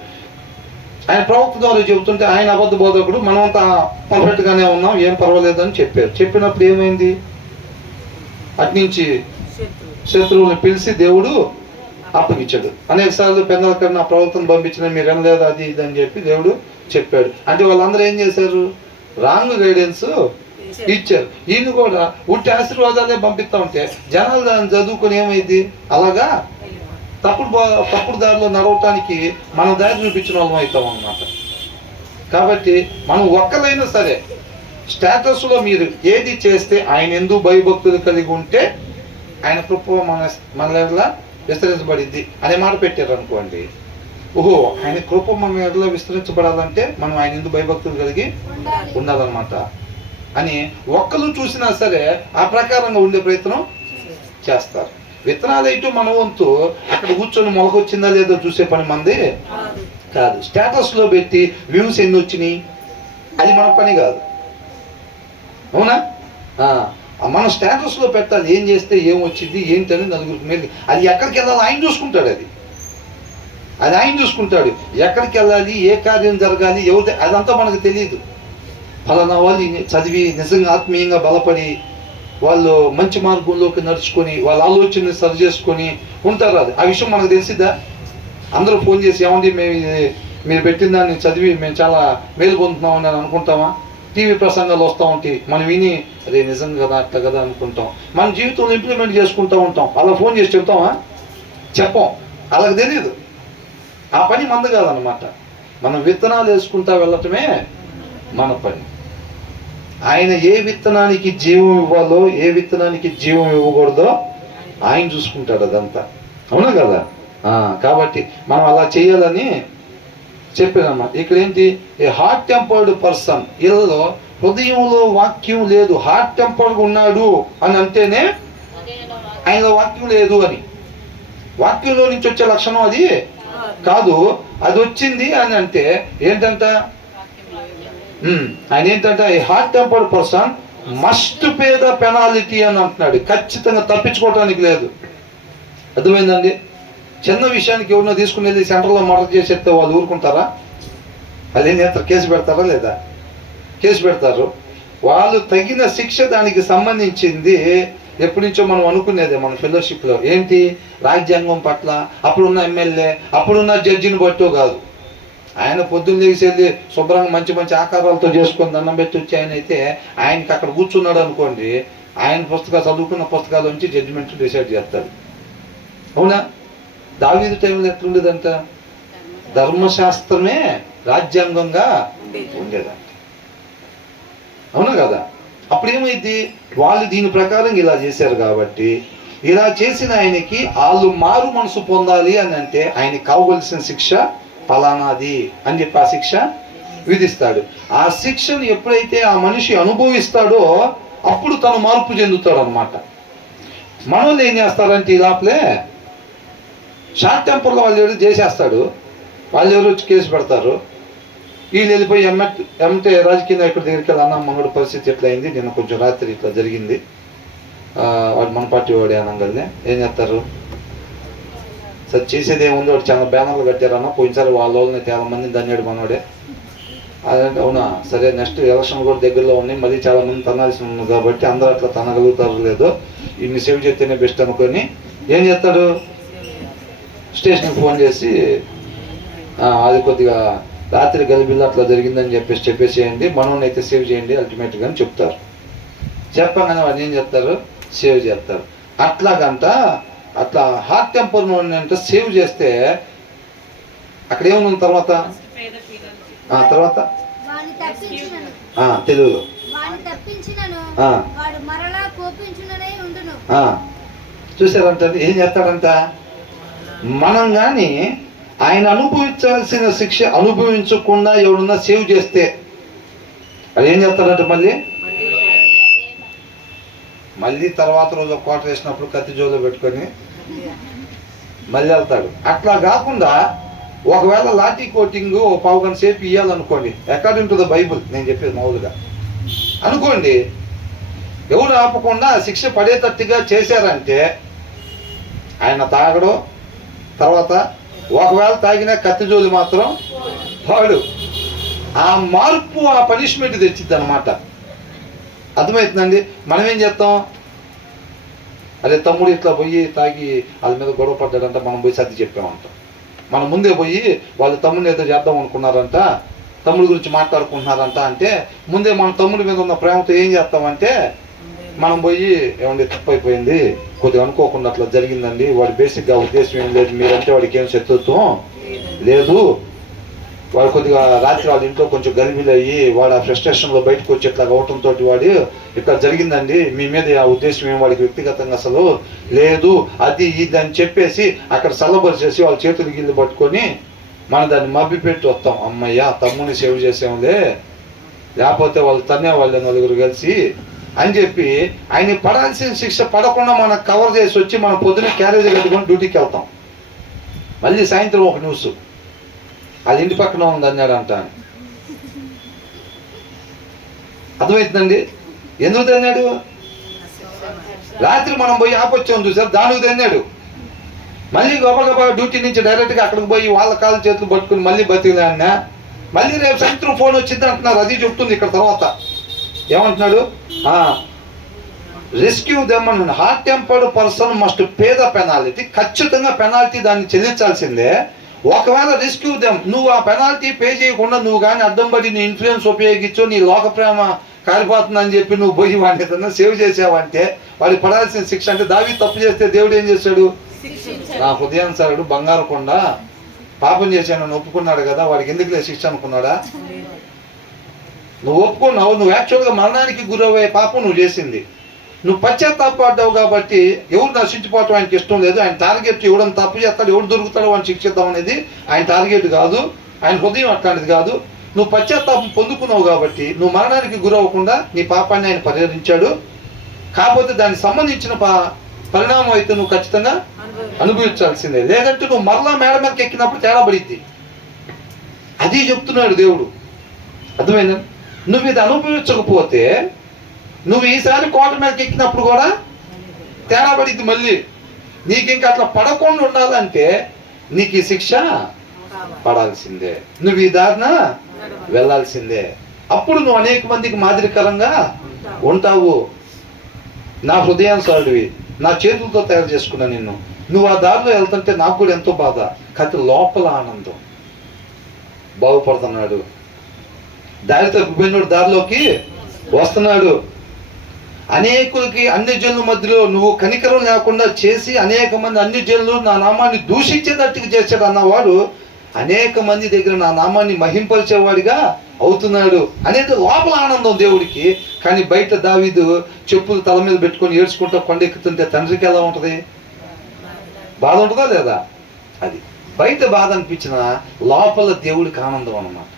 ఆయన ప్రవక్త ద్వారా చెబుతుంటే ఆయన అబద్ధ బోధకుడు, మనమంతా పర్ఫెక్ట్గానే ఉన్నాం, ఏం పర్వాలేదు అని చెప్పారు. చెప్పినప్పుడు ఏమైంది? అట్నుంచి శత్రువుని పిలిచి దేవుడు అప్పగించాడు. అనేక సార్లు పెద్దల కన్నా ప్రవక్తను పంపించిన మీరు వినలేదు అది ఇది అని చెప్పి దేవుడు చెప్పాడు. అంటే వాళ్ళందరూ ఏం చేశారు? రాంగ్ గైడెన్స్ ఇచ్చారు. ఈయన కూడా ఉట్టి ఆశీర్వాదాలే పంపిస్తా ఉంటే జనాలు దాన్ని చదువుకొని ఏమైంది, అలాగా తప్పుడు దారిలో నడవటానికి మన దారి చూపించిన వాళ్ళం అవుతాం అన్నమాట. కాబట్టి మనం ఒక్కరైనా సరే స్టేటస్లో మీరు ఏది చేస్తే ఆయన ఎందుకు భయభక్తులు కలిగి ఉంటే ఆయన కృప మన ఎడల విస్తరించబడింది అనే మాట పెట్టారు అనుకోండి. ఓహో, ఆయన కృప మన ఎడల విస్తరించబడాలంటే మనం ఆయన ఎందుకు భయభక్తులు కలిగి ఉండాలన్నమాట అని ఒక్కరు చూసినా సరే ఆ ప్రకారంగా ఉండే ప్రయత్నం చేస్తారు. విత్తనాలు అయితే మన వంతు అక్కడ కూర్చొని మొలకొచ్చిందా లేదో చూసే పని మంది కాదు. స్టేటస్లో పెట్టి వ్యూస్ ఎన్ని వచ్చినాయి అది మన పని కాదు, అవునా? మనం స్టేటస్లో పెట్టాలి, ఏం చేస్తే ఏం వచ్చింది ఏంటని నలుగురికి మీద. అది ఎక్కడికి వెళ్ళాలి ఆయన చూసుకుంటాడు, అది ఆయన చూసుకుంటాడు. ఎక్కడికి వెళ్ళాలి, ఏ కార్యం జరగాలి, ఎవరి అదంతా మనకు తెలియదు. ఫలానా వాళ్ళు చదివి నిజంగా ఆత్మీయంగా బలపడి వాళ్ళు మంచి మార్గంలోకి నడుచుకొని వాళ్ళ ఆలోచనని సరి చేసుకొని ఉంటారు. అది ఆ విషయం మనకు తెలిసిద్దా? అందరూ ఫోన్ చేసి ఏమండి మీరు పెట్టిన దాన్ని చదివి మేము చాలా మేలు పొందుతున్నాం అని అనుకుంటామా? టీవీ ప్రసంగాలు వస్తూ ఉంటాయి, మనం విని అదే నిజం కదా అట్లా కదా అనుకుంటాం. మన జీవితంలో ఇంప్లిమెంట్ చేసుకుంటూ ఉంటాం. అలా ఫోన్ చేసి చెప్తామా? చెప్పం, అలాగ తెలియదు. ఆ పని మంద కాదన్నమాట. మనం విత్తనాలు వేసుకుంటా వెళ్ళటమే మన పని. ఆయన ఏ విత్తనానికి జీవం ఇవ్వాలో ఏ విత్తనానికి జీవం ఇవ్వకూడదో ఆయన చూసుకుంటాడు అదంతా, అవునా కదా? కాబట్టి మనం అలా చేయాలని చెప్పానమ్మా. ఇక్కడ ఏంటి, ఏ హార్ట్ టెంపర్డ్ పర్సన్, వీళ్ళలో హృదయంలో వాక్యం లేదు. హార్ట్ టెంపర్డ్ ఉన్నాడు అని అంటేనే ఆయనలో వాక్యం లేదు అని. వాక్యంలో నుంచి వచ్చే లక్షణం అది కాదు. అది వచ్చింది అని అంటే ఏంటంట, ఆయన ఏంటంటే ఈ heart tempered person must pay the penalty అని అంటున్నాడు. ఖచ్చితంగా తప్పించుకోవటానికి లేదు. అర్థమైందండి? చిన్న విషయానికి ఎవరినో తీసుకుని వెళ్ళి సెంటర్లో మర్డర్ చేసి చెప్తే వాళ్ళు ఊరుకుంటారా? వాళ్ళు ఏం చేస్తారు, కేసు పెడతారా లేదా? కేసు పెడతారు. వాళ్ళు తగిన శిక్ష దానికి సంబంధించింది ఎప్పటి నుంచో మనం అనుకునేదే మన ఫెలోషిప్లో. ఏంటి, రాజ్యాంగం పట్ల అప్పుడున్న ఎమ్మెల్యే అప్పుడున్న జడ్జిని బట్టో కాదు. ఆయన పొద్దున్న లేచి వెళ్ళి శుభ్రంగా మంచి మంచి ఆకారాలతో చేసుకొని దండం పెట్టి వచ్చి ఆయన అయితే ఆయనకి అక్కడ కూర్చున్నాడు అనుకోండి, ఆయన చదువుకున్న పుస్తకాల నుంచి జడ్జిమెంట్ డిసైడ్ చేస్తాడు, అవునా? దావీదు టైంలో ఎట్లుండేదంట, ధర్మశాస్త్రమే రాజ్యాంగంగా ఉండేదంట, అవునా కదా? అప్పుడు ఏమైంది, వాళ్ళు దీని ప్రకారం ఇలా చేశారు కాబట్టి ఇలా చేసిన ఆయనకి వాళ్ళు మారు మనసు పొందాలి అని అంటే ఆయనకి కావలసిన శిక్ష ఫలానాది అని చెప్పి ఆ శిక్ష విధిస్తాడు. ఆ శిక్షను ఎప్పుడైతే ఆ మనిషి అనుభవిస్తాడో అప్పుడు తను మార్పు చెందుతాడు అన్నమాట. మనోళ్ళు ఏం చేస్తారంటే ఈ లోపలే షార్ట్ టెంపర్లో వాళ్ళు ఎవరు చేసేస్తాడు, వాళ్ళు ఎవరు వచ్చి కేసు పెడతారు. వీళ్ళు వెళ్ళిపోయి ఎమ్మె రాజకీయ నాయకుడి దగ్గరికి వెళ్ళి, అన్న మనోడి పరిస్థితి ఎట్లా అయింది, నిన్న కొంచెం రాత్రి ఇట్లా జరిగింది, వాడు మన పార్టీ వాడే అనగానే ఏం చేస్తారు, సరే చేసేది ఏముంది, వాడు చాలా బ్యానర్లు కట్టారన్న, పోయినసారి వాళ్ళని చాలా మంది దన్యాడు మనోడే. అదంటే అవునా, సరే నెక్స్ట్ ఎలక్షన్ కూడా దగ్గరలో ఉన్నాయి, మళ్ళీ చాలా మంది తనాల్సి ఉంది కాబట్టి అందరూ అట్లా తనగలుగుతారు లేదో, ఇన్ని సేవ్ చేస్తేనే బెస్ట్ అనుకొని ఏం చేస్తాడు, స్టేషన్కి ఫోన్ చేసి అది కొద్దిగా రాత్రి గలిబిల్లు అట్లా జరిగిందని చెప్పేసేయండి, మనోని అయితే సేవ్ చేయండి అల్టిమేట్గా అని చెప్తారు. చెప్పగానే వాళ్ళు ఏం చేస్తారు, సేవ్ చేస్తారు. అట్లాగంట అట్లా హార్ట్ టెంపర్ అంటే సేవ్ చేస్తే అక్కడ ఏముంది తర్వాత తర్వాత తెలుగులో చూసారంట. ఏం చేస్తాడంట, మనం కానీ ఆయన అనుభవించాల్సిన శిక్ష అనుభవించకుండా ఎవడన్నా సేవ్ చేస్తే అది ఏం చేస్తాడంటే మళ్ళీ తర్వాత రోజు ఒక కోట వేసినప్పుడు కత్తి జోలో పెట్టుకొని మళ్ళీ వెళ్తాడు. అట్లా కాకుండా ఒకవేళ లాఠీ కోటింగ్ ఒక పావు గంట సేపు ఇవ్వాలనుకోండి, అకార్డింగ్ టు ద బైబుల్ నేను చెప్పేది మామూలుగా అనుకోండి, ఎవరు ఆపకుండా శిక్ష పడేటట్టుగా చేశారంటే ఆయన తాగడు. తర్వాత ఒకవేళ తాగిన కత్తి జోలు మాత్రం వాడు. ఆ మార్పు ఆ పనిష్మెంట్ తెచ్చిద్ది అనమాట. అర్థమవుతుందండి? మనం ఏం చేస్తాం, అదే తమ్ముడు ఇట్లా పోయి తాగి వాళ్ళ మీద గొడవ పడ్డాడంట, మనం పోయి సర్ది చెప్పామంటాం. మనం ముందే పోయి వాళ్ళ తమ్ముడిని ఏదో చేద్దాం అనుకున్నారంట, తమ్ముడి గురించి మాట్లాడుకుంటున్నారంట అంటే, ముందే మన తమ్ముడి మీద ఉన్న ప్రేమతో ఏం చేస్తామంటే, మనం పోయి ఏమండి తప్పు అయిపోయింది, కొద్దిగా అనుకోకుండా అట్లా జరిగిందండి, వాడి బేసిక్గా ఉద్దేశం ఏం లేదు, మీరంటే వాడికి ఏం శత్రుత్వం లేదు, వాడు కొద్దిగా రాత్రి వాళ్ళ ఇంట్లో కొంచెం గలిబిలు అయ్యి వాడు ఆ ఫ్రస్ట్రేషన్లో బయటకు వచ్చి ఇట్లా అవటంతో వాడు ఇట్లా జరిగిందండి, మీ మీద ఆ ఉద్దేశం ఏం వాడికి వ్యక్తిగతంగా అసలు లేదు, అది ఇది అని చెప్పేసి అక్కడ సల్లబరిచేసి వాళ్ళ చేతులు గిల్లు పట్టుకొని మనం దాన్ని మభ్యపెట్టి వస్తాం. అమ్మయ్య తమ్ముని సేవ్ చేసాంలే, లేకపోతే వాళ్ళు తన్నే వాళ్ళ నలుగురు కలిసి అని చెప్పి ఆయన పడాల్సిన శిక్ష పడకుండా మనం కవర్ చేసి వచ్చి మనం పొద్దున్న క్యారేజీ కట్టుకొని డ్యూటీకి వెళ్తాం. మళ్ళీ సాయంత్రం ఒక న్యూస్, అది ఇంటి పక్కన ఉంది అన్నాడంట. అర్థమవుతుందండి ఎందుకు తిన్నాడు? రాత్రి మనం పోయి ఆపొచ్చాం చూసారు, దానికి తిన్నాడు. మళ్ళీ గొప్ప డ్యూటీ నుంచి డైరెక్ట్గా అక్కడికి పోయి వాళ్ళ కాళ్ళు చేతులు పట్టుకుని మళ్ళీ బతికినా, మళ్ళీ రేపు సాయంత్రం ఫోన్ వచ్చింది అంటున్నారు. అది చెప్తుంది ఇక్కడ తర్వాత ఏమంటున్నాడు, రెస్క్యూ దెమ్ అని, hot tempered person must pay the penalty, ఖచ్చితంగా పెనాల్టీ దాన్ని చెల్లించాల్సిందే. ఒకవేళ రెస్క్యూ దెమ్, నువ్వు ఆ పెనాల్టీ పే చేయకుండా నువ్వు కానీ అడ్డం పడి నీ ఇన్ఫ్లుయెన్స్ ఉపయోగించు, నీ లోక ప్రేమ కాలిపోతుందని చెప్పి నువ్వు పోయి వాడిని ఏదన్నా సేవ్ చేసావంటే వాడికి పడాల్సిన శిక్ష. అంటే దావీదు తప్పు చేస్తే దేవుడు ఏం చేశాడు, నా హృదయానుసారుడు బంగారు కొండ పాపం చేశానని ఒప్పుకున్నాడు కదా, వాడికి ఎందుకులే శిక్ష అనుకున్నాడా? నువ్వు ఒప్పుకున్నావు, నువ్వు యాక్చువల్గా మరణానికి గురయ్యే పాపం నువ్వు చేసింది, నువ్వు పశ్చాత్తాపడ్డావు కాబట్టి ఎవరు నశించిపోవటం ఆయనకి ఇష్టం లేదు. ఆయన టార్గెట్ ఎవడని తప్పు చేస్తాడు, ఎవడు దొరుకుతాడో వాడిని శిక్షిద్దాం అనేది ఆయన టార్గెట్ కాదు, ఆయన హృదయం అట్లాంటిది కాదు. నువ్వు పశ్చాత్తాపం పొందుకున్నావు కాబట్టి నువ్వు మరణానికి గురవ్వకుండా నీ పాపాన్ని ఆయన పరిహరించాడు. కాకపోతే దానికి సంబంధించిన పరిణామం అయితే నువ్వు ఖచ్చితంగా అనుభవించాల్సిందే, లేదంటే నువ్వు మరలా మేడ మీదకి ఎక్కినప్పుడు తేడా పడిద్ది. అది చెప్తున్నాడు దేవుడు. అర్థమైందా? నువ్వు ఇది అనుభవించకపోతే నువ్వు ఈసారి కోట మీదకి ఎక్కినప్పుడు కూడా తేడా పడిద్ది. మళ్ళీ నీకు ఇంకా అట్లా పడకుండా ఉండాలంటే నీకు ఈ శిక్ష పడాల్సిందే, నువ్వు ఈ దారిన వెళ్ళాల్సిందే. అప్పుడు నువ్వు అనేక మందికి మాదిరికరంగా ఉంటావు. నా హృదయానుసారుడివి, నా చేతులతో తయారు చేసుకున్నా నిన్ను, నువ్వు ఆ దారిలో వెళ్తుంటే నాకు కూడా ఎంతో బాధ, కానీ లోపల ఆనందం. బాగుపడుతున్నాడు, దారి తప్పిపోయినాడు దారిలోకి వస్తున్నాడు. అనేకులకి అన్ని జనుల మధ్యలో నువ్వు కనికరం లేకుండా చేసి అనేక మంది అన్ని జనులు నా నామాన్ని దూషించేటట్టుగా చేశాడు అన్నవాడు అనేక మంది దగ్గర నా నామాన్ని మహింపరిచేవాడిగా అవుతున్నాడు అనేది లోపల ఆనందం దేవుడికి. కానీ బయట దావీదు చెప్పులు తల మీద పెట్టుకొని ఏడ్చుకుంటూ కొండెక్కుతుంటే తండ్రికి ఎలా ఉంటుంది? బాధ ఉంటుందా లేదా? అది బయట బాధ అనిపించిన లోపల దేవుడికి ఆనందం అన్నమాట.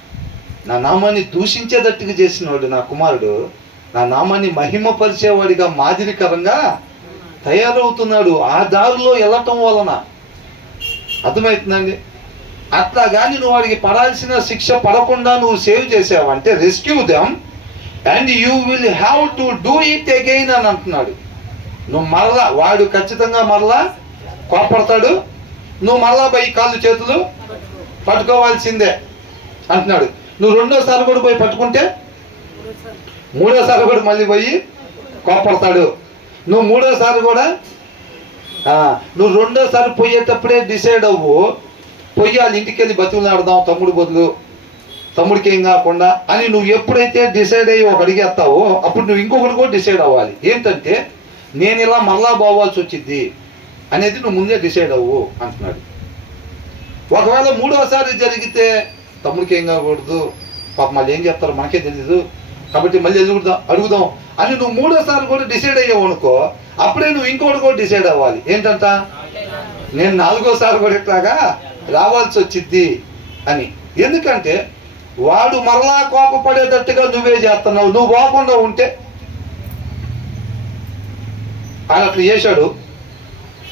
నా నామాన్ని దూషించేటట్టుగా చేసినవాడు నా కుమారుడు నా నామాన్ని మహిమపరిచేవాడిగా మాదిరికరంగా తయారవుతున్నాడు ఆ దారిలో వెళ్ళటం వలన. అర్థమవుతుందండి? అట్లా కానీ నువ్వు వాడికి పడాల్సిన శిక్ష పడకుండా నువ్వు సేవ్ చేసావంటే rescue them and you will have to do it again అని అంటున్నాడు. నువ్వు మరలా, వాడు ఖచ్చితంగా మరలా కోపడతాడు, నువ్వు మరలా పోయి కాళ్ళు చేతులు పట్టుకోవాల్సిందే అంటున్నాడు. నువ్వు రెండోసారి కూడా పోయి పట్టుకుంటే మూడోసారి కూడా మళ్ళీ పోయి కోపడతాడు. నువ్వు మూడోసారి కూడా నువ్వు రెండోసారి పోయేటప్పుడే డిసైడ్ అవ్వు, పోయి వాళ్ళ ఇంటికి వెళ్ళి బతుకులాడదాం తమ్ముడు బదులు, తమ్ముడికి ఏం కాకుండా అని నువ్వు ఎప్పుడైతే డిసైడ్ అయ్యి ఒక అడిగేస్తావో అప్పుడు నువ్వు ఇంకొకటి కూడా డిసైడ్ అవ్వాలి. ఏంటంటే నేను ఇలా మరలా పోవాల్సి వచ్చింది అనేది నువ్వు ముందే డిసైడ్ అవ్వు అంటున్నాడు. ఒకవేళ మూడోసారి జరిగితే తమ్ముడికి ఏం కాకూడదు, పాప మళ్ళీ ఏం చెప్తారో మనకే తెలీదు కాబట్టి మళ్ళీ అడుగుదాం అని నువ్వు మూడోసారి కూడా డిసైడ్ అయ్యావు అనుకో, అప్పుడే నువ్వు ఇంకోటి కూడా డిసైడ్ అవ్వాలి. ఏంటంట, నేను నాలుగోసారి కూడా ఇట్లాగా రావాల్సి వచ్చింది అని. ఎందుకంటే వాడు మరలా కోపపడేటట్టుగా నువ్వే చేస్తున్నావు. నువ్వు పోకుండా ఉంటే ఆయన అట్లా చేశాడు,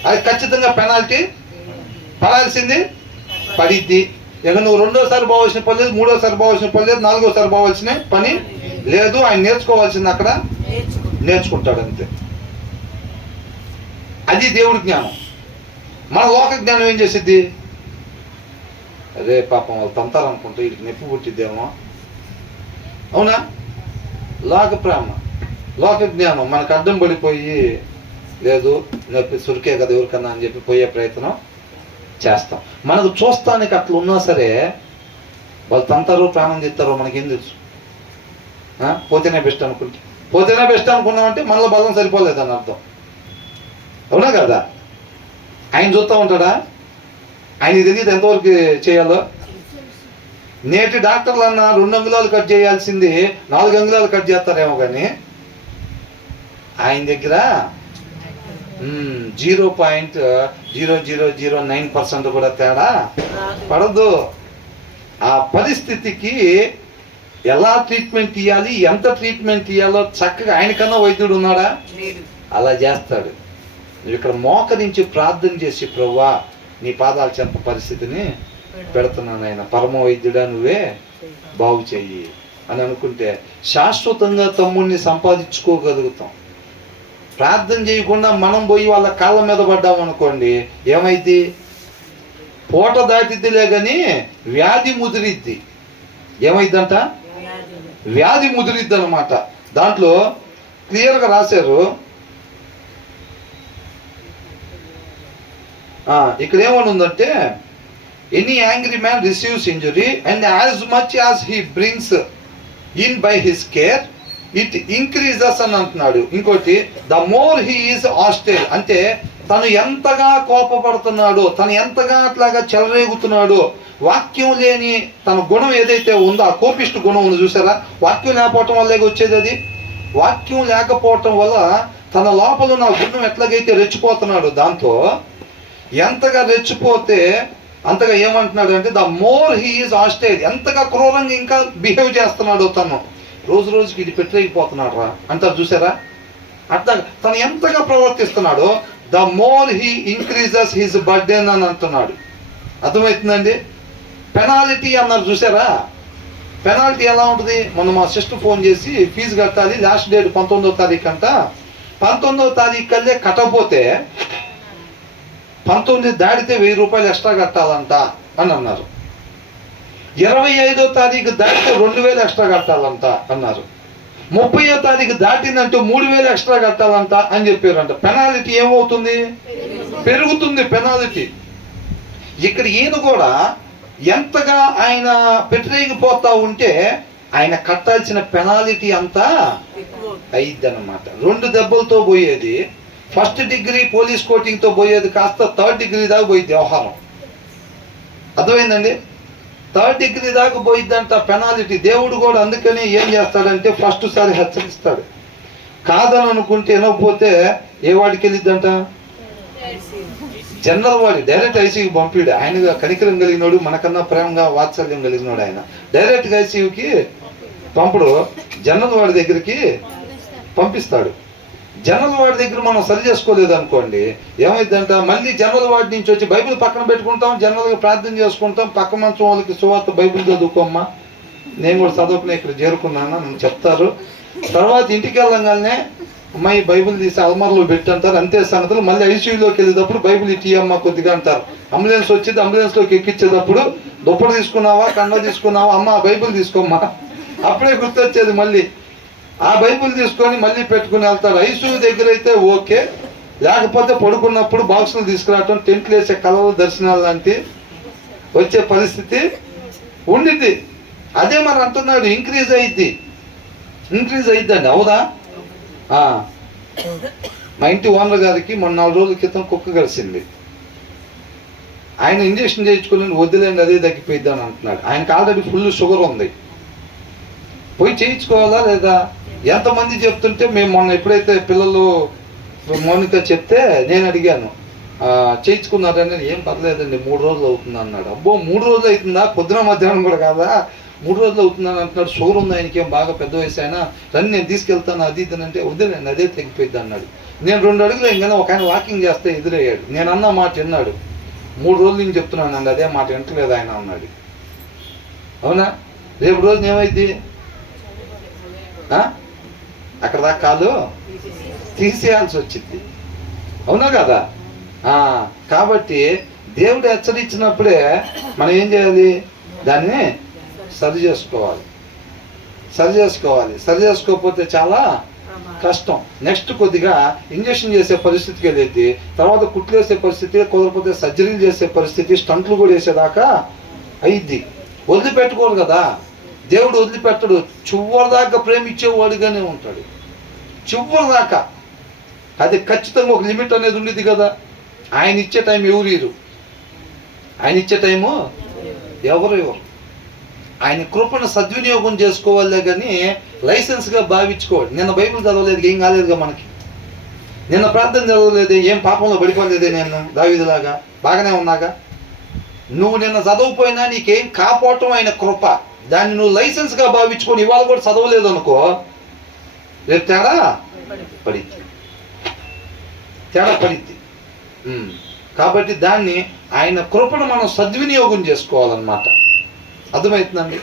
అది ఖచ్చితంగా పెనాల్టీ పడాల్సింది పడిద్ది. ఇక నువ్వు రెండోసారి పోవాల్సిన పని లేదు, మూడోసారి పోవాల్సిన పని లేదు, నాలుగోసారి పోవాల్సిన పని లేదు. ఆయన నేర్చుకోవాల్సింది అక్కడ నేర్చుకుంటాడు అంతే. అది దేవుడి జ్ఞానం. మన లోక జ్ఞానం ఏం చేసిద్ది, అదే పాపం వాళ్ళు తంతారనుకుంటే వీడికి నొప్పి పుట్టిద్దేమో, అవునా? లోక ప్రేమ, లోక జ్ఞానం మనకు అడ్డం పడిపోయి లేదు నొప్పి సురికే కదా ఎవరికన్నా అని చెప్పి పోయే ప్రయత్నం చేస్తాం. మనకు చూస్తానికి అట్లా ఉన్నా సరే వాళ్ళు తంతారో ప్రాణం చేస్తారో మనకేం తెలుసు. పోతేనే బెస్ట్ అనుకుంటే, పోతేనే బెస్ట్ అనుకున్నామంటే మనలో బలం సరిపోలేదని అర్థం. అవునా కదా? ఆయన చూస్తూ ఉంటాడా? ఆయనకి తెలియదు ఎంతవరకు చేయాలో. నేటి డాక్టర్లు అన్న 2 అంగుళాలు కట్ చేయాల్సింది 4 అంగుళాలు కట్ చేస్తారేమో, కానీ ఆయన దగ్గర 0.0009% కూడా తేడా పడదు. ఆ పరిస్థితికి ఎలా ట్రీట్మెంట్ ఇవ్వాలి, ఎంత ట్రీట్మెంట్ ఇవ్వాలో చక్కగా ఆయనకన్నా వైద్యుడు ఉన్నాడా? అలా చేస్తాడు. నువ్వు ఇక్కడ మోకరించి ప్రార్థన చేసి, ప్రభువా నీ పాదాల చెంత పరిస్థితిని పెడుతున్నాను, ఆయన పరమ వైద్యుడా నువ్వే బాగు చెయ్యి అని అనుకుంటే శాశ్వతంగా తమ్ముడిని సంపాదించుకోగలుగుతాం. ప్రార్థన చేయకుండా మనం పోయి వాళ్ళ కాళ్ళ మీద పడ్డాం అనుకోండి, ఏమైంది? పూట దాటిద్దిలే కానీ వ్యాధి ముదిరిద్ది. ఏమైందంట? వ్యాధి ముదిరిద్ది అనమాట. దాంట్లో క్లియర్గా రాశారు. ఇక్కడ ఏమని ఉందంటే, any angry man receives injury and as much as he brings in by his care it increases అని అంటున్నాడు. ఇంకోటి, the more he is hostile, అంటే తను ఎంతగా కోపపడుతున్నాడో, తను ఎంతగా అట్లాగా చెలరేగుతున్నాడో, వాక్యం లేని తన గుణం ఏదైతే ఉందో, ఆ కోపిష్టి గుణం ఉంది చూసారా, వాక్యం లేకపోవటం వల్లే వచ్చేది. అది వాక్యం లేకపోవటం వల్ల తన లోపల ఉన్న గుణం ఎట్లాగైతే రెచ్చిపోతున్నాడో, దాంతో ఎంతగా రెచ్చిపోతే అంతగా ఏమంటున్నాడు అంటే, the more he is hostile, ఎంతగా క్రూరంగా ఇంకా బిహేవ్ చేస్తున్నాడు, తను రోజు రోజుకి ఇది పెట్టలేకపోతున్నాడు రా అంటారు చూసారా. అట్లా తను ఎంతగా ప్రవర్తిస్తున్నాడో, the more he increases his burden అని అంటున్నాడు. అర్థమవుతుందండి? పెనాల్టీ అన్నారు చూసారా. పెనాల్టీ ఎలా ఉంటుంది? మొన్న మా సిస్టర్ ఫోన్ చేసి ఫీజు కట్టాలి, లాస్ట్ డేట్ 19వ తారీఖు అంట, 19వ తారీఖు కల్లే కట్టకపోతే 19 దాటితే 1000 రూపాయలు ఎక్స్ట్రా కట్టాలంట అని అన్నారు. 25వ తారీఖు దాటితే 2000 ఎక్స్ట్రా కట్టాలంట అన్నారు. 30వ తారీఖు దాటిందంటే 3000 ఎక్స్ట్రా కట్టాలంట అని చెప్పారంట. పెనాల్టీ ఏమవుతుంది? పెరుగుతుంది పెనాల్టీ. ఇక్కడ ఈయన కూడా ఎంతగా ఆయన పెట్టలేకపోతా ఉంటే ఆయన కట్టాల్సిన పెనాల్టీ అంతా అయిద్ది అనమాట. 2 దెబ్బలతో పోయేది, ఫస్ట్ డిగ్రీ పోలీస్ కోటింగ్తో పోయేది కాస్త 3rd డిగ్రీ దాకా పోయిద్ది వ్యవహారం. అర్థమైందండి? 3rd డిగ్రీ దాకా పోయిద్దంట పెనాల్టీ. దేవుడు కూడా అందుకని ఏం చేస్తాడంటే ఫస్ట్ సారి హెచ్చరిస్తాడు. కాదని అనుకుంటే వినకపోతే ఏ వాడికి వెళ్ళిద్దంట? జనరల్ వాడి. డైరెక్ట్ ఐసీయూకి పంపిడు. ఆయన కనికరం కలిగినోడు, మనకన్నా ప్రేమగా వాత్సల్యం కలిగినోడు. ఆయన డైరెక్ట్గా ఐసీయూకి పంపుడు, జనరల్ వాడి దగ్గరికి పంపిస్తాడు. జనరల్ వాడి దగ్గర మనం సరి చేసుకోలేదు అనుకోండి, ఏమైందంట, మళ్ళీ జనరల్ వాడి నుంచి వచ్చి బైబిల్ పక్కన పెట్టుకుంటాం, జనరల్గా ప్రార్థన చేసుకుంటాం, పక్క మంచం వాళ్ళకి సువార్త బైబిల్ చదువుకోమ్మా, నేను కూడా చదువుకునే ఇక్కడ చేరుకున్నాను అని చెప్తారు. తర్వాత ఇంటికి వెళ్ళగానే అమ్మాయి బైబిల్ తీసి అల్మార్లో పెట్టంటారు. అంతే సంగతులు. మళ్ళీ ఐసీయూలోకి వెళ్ళేటప్పుడు బైబిల్ ఇటీయమ్మా కొద్దిగా అంటారు. అంబులెన్స్ వచ్చింది, అంబులెన్స్లోకి ఎక్కించేటప్పుడు దుప్పటి తీసుకున్నావా, కండ తీసుకున్నావా, అమ్మ బైబిల్ తీసుకోమ్మా, అప్పుడే గుర్తొచ్చేది. మళ్ళీ ఆ బైబిల్ తీసుకొని మళ్ళీ పెట్టుకుని వెళ్తారు. ఐసీయూ దగ్గర అయితే ఓకే, లేకపోతే పడుకున్నప్పుడు బాక్సులు తీసుకురావటం, టెంట్లు వేసే కలవలు దర్శనాలు లాంటి వచ్చే పరిస్థితి ఉండింది. అదే మరి అంటున్నాడు, ఇంక్రీజ్ అయిద్దండి. అవునా? మా ఇంటి ఓనర్ గారికి మొన్న 4 రోజుల క్రితం కుక్క కలిసింది. ఆయన ఇంజక్షన్ చేయించుకుని వద్దులేండి అదే తగ్గిపోయిద్ది అని అంటున్నాడు. ఆయనకు ఆల్రెడీ ఫుల్ షుగర్ ఉంది. పోయి చేయించుకోవాలా లేదా? ఎంతమంది చెప్తుంటే మేము మొన్న ఎప్పుడైతే పిల్లలు మౌనిక చెప్తే నేను అడిగాను, చేయించుకున్నారని. ఏం పర్లేదండి 3 రోజులు అవుతుంది అన్నాడు. అబ్బో 3 రోజులు అవుతుందా? పొద్దున మధ్యాహ్నం కూడా కాదా, 3 రోజులు అవుతుందని అంటున్నాడు. షుగర్ ఉంది ఆయనకి, ఏం బాగా పెద్ద వయసు అయినా, రండి నేను తీసుకెళ్తాను అది ఇది అంటే, వద్దులేండి అదే తగ్గిపోయింది అన్నాడు. నేను 2 అడుగులు ఇంకనే ఒక ఆయన వాకింగ్ చేస్తే ఎదురయ్యాడు. నేను అన్న మాట విన్నాడు. 3 రోజులు నేను చెప్తున్నాను అదే మాట వింటలేదు ఆయన అన్నాడు. అవునా? రేపు రోజున ఏమైంది? అక్కడ దాకా కాదు తీసేయాల్సి వచ్చింది. అవునా కదా? కాబట్టి దేవుడు హెచ్చరించినప్పుడే మనం ఏం చేయాలి? దాన్ని సరి చేసుకోకపోతే చాలా కష్టం. నెక్స్ట్ కొద్దిగా ఇంజక్షన్ చేసే పరిస్థితికి వెళ్ళేది, తర్వాత కుట్లు వేసే పరిస్థితి, కుదరకపోతే సర్జరీలు చేసే పరిస్థితి, స్టంట్లు కూడా వేసేదాకా అయిద్ది. వదిలిపెట్టుకోడు కదా. దేవుడు వదిలిపెట్టడు, చివరి దాకా ప్రేమించేవాడుగానే ఉంటాడు, చివరి దాకా. అది ఖచ్చితంగా ఒక లిమిట్ అనేది ఉండేది కదా. ఆయన ఇచ్చే టైం ఎవరు, ఆయన ఇచ్చే టైము ఎవరు. ఆయన కృపను సద్వినియోగం చేసుకోవాలే కానీ లైసెన్స్గా భావించుకోవాలి. నిన్న బైబిల్ చదవలేదు, ఏం కాలేదుగా మనకి. నిన్న ప్రార్థన చదవలేదే, ఏం పాపంలో పడిపోలేదే, నేను దావీదులాగా బాగానే ఉన్నాగా. నువ్వు నిన్న చదవకపోయినా నీకేం కాపాడటం ఆయన కృప. దాన్ని నువ్వు లైసెన్స్గా భావించుకొని ఇవాళ కూడా చదవలేదు అనుకో, రేపు తేడా పడిద్ది, తేడా పడిద్ది. కాబట్టి దాన్ని ఆయన కృపను మనం సద్వినియోగం చేసుకోవాలన్నమాట. అర్థమవుతుందండి.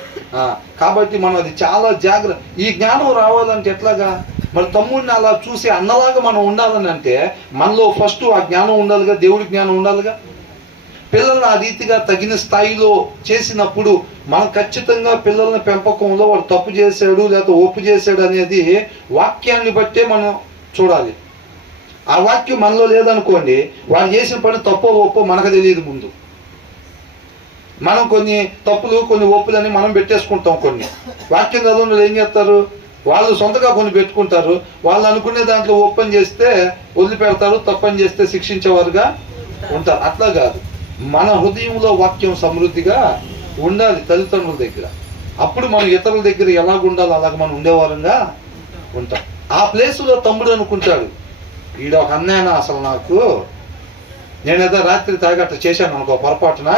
కాబట్టి మనం అది చాలా జాగ్రత్త. ఈ జ్ఞానం రావాలంటే ఎట్లాగా? మరి తమ్ముడిని అలా చూసి అన్నలాగా మనం ఉండాలని అంటే మనలో ఫస్ట్ ఆ జ్ఞానం ఉండాలిగా, దేవుడి జ్ఞానం ఉండాలిగా. పిల్లల్ని ఆ రీతిగా తగిన స్థాయిలో చేసినప్పుడు మనం ఖచ్చితంగా పిల్లల పెంపకంలో వాడు తప్పు చేశాడు లేకపోతే ఒప్పు చేశాడు అనేది వాక్యాన్ని బట్టే మనం చూడాలి. ఆ వాక్యం మనలో లేదనుకోండి, వాడు చేసిన పని తప్పో ఒప్పో మనకు తెలియదు. ముందు మనం కొన్ని తప్పులు కొన్ని ఒప్పులని మనం పెట్టేసుకుంటాం. కొన్ని వాక్యం చదవని ఏం చేస్తారు, వాళ్ళు సొంతగా కొన్ని పెట్టుకుంటారు. వాళ్ళు అనుకునే దాంట్లో ఒప్పని చేస్తే వదిలిపెడతారు, తప్పని చేస్తే శిక్షించేవారుగా ఉంటారు. అట్లా కాదు, మన హృదయంలో వాక్యం సమృద్ధిగా ఉండాలి తల్లిదండ్రుల దగ్గర. అప్పుడు మనం ఇతరుల దగ్గర ఎలాగ ఉండాలో అలాగ మనం ఉండేవారంగా ఉంటాం. ఆ ప్లేసులో తమ్ముడు అనుకుంటాడు, ఈడ ఒక అన్నయ్యనా అసలు నాకు, నేనేదో రాత్రి తాగట్ట చేశాను అనుకో పొరపాటున,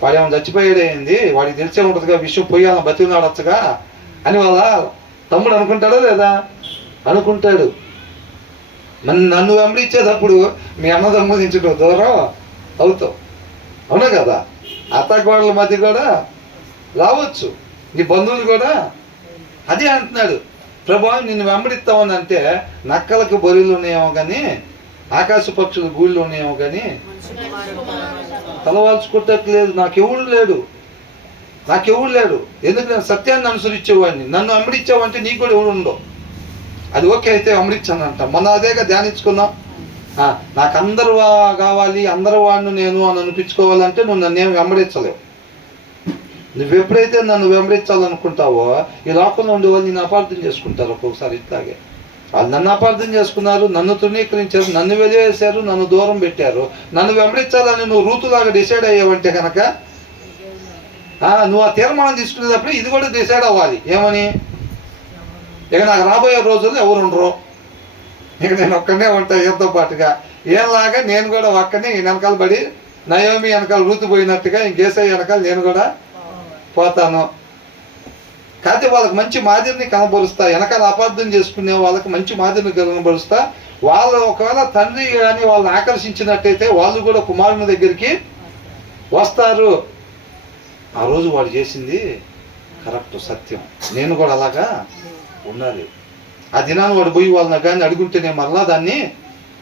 వాడేమో చచ్చిపోయాడేంది, వాడికి తెలిసే ఉంటుందిగా విషయం, పోయాలని బతికినాడొచ్చుగా అని వాళ్ళ తమ్ముడు అనుకుంటాడా లేదా? అనుకుంటాడు. నన్ను వెంబడించేటప్పుడు మీ అన్నదమ్ముల నుంచి దూరం అవుతావు, అవునా కదా? అత్తగోడల మధ్య కూడా రావచ్చు, నీ బంధువులు కూడా అదే అంటున్నాడు. ప్రభా నిన్ను వెంబడిస్తామని అంటే నక్కలకు బొరిలు ఉన్నాయేమో కానీ ఆకాశ పక్షులు గూళ్ళు ఉన్నాయేమో కానీ తలవాల్చుకుంటట్లేదు. నాకెవడు లేడు, నాకెవడు లేడు. ఎందుకు? నేను సత్యాన్ని అనుసరించేవాడిని. నన్ను వెంబడించావంటే నీకు కూడా ఎవడు ఉండవు. అది ఓకే అయితే వెంబడించానంట. మొన్న అదేగా ధ్యానించుకున్నాం. నాకు అందరు కావాలి, అందరు వాడిని నేను అని అనిపించుకోవాలంటే నువ్వు నన్నేం వెంబడించలేవు. నువ్వు ఎప్పుడైతే నన్ను వెంబడించాలనుకుంటావో ఈ లోకంలో ఉండే వాళ్ళు నేను అపార్థం చేసుకుంటారు. ఒక్కొక్కసారి ఇట్లాగే వాళ్ళు నన్ను అపార్థం చేసుకున్నారు, నన్ను తృణీకరించారు, నన్ను వెలివేశారు, నన్ను దూరం పెట్టారు. నన్ను వెంబడించాలని నువ్వు రూతులాగా డిసైడ్ అయ్యావంటే కనుక నువ్వు ఆ తీర్మానం తీసుకునేటప్పుడు ఇది కూడా డిసైడ్ అవ్వాలి. ఏమని? ఇక నాకు రాబోయే రోజుల్లో ఎవరు ఉండరు, ఇక నేను ఒక్కనే ఉంటా ఈయనతో పాటుగా. ఏంలాగా నేను కూడా ఒక్కనే ఈ వెనకాల పడి నయోమి వెనకాల రూతు పోయినట్టుగా ఇంకేసై వెనకాల నేను కూడా పోతాను. కాకపోతే వాళ్ళకి మంచి మాదిరిని కనబరుస్తా, వెనకాల అపార్థం చేసుకునే వాళ్ళకి మంచి మాదిరిని కనబరుస్తా. వాళ్ళు ఒకవేళ తండ్రి కానీ వాళ్ళని ఆకర్షించినట్టయితే వాళ్ళు కూడా కుమారుని దగ్గరికి వస్తారు. ఆ రోజు వాడు చేసింది కరెక్ట్, సత్యం, నేను కూడా అలాగా ఉండాలి. ఆ దినాన్ని వాడు పోయి వాళ్ళని కానీ అడుగుంటే నేను మరలా దాన్ని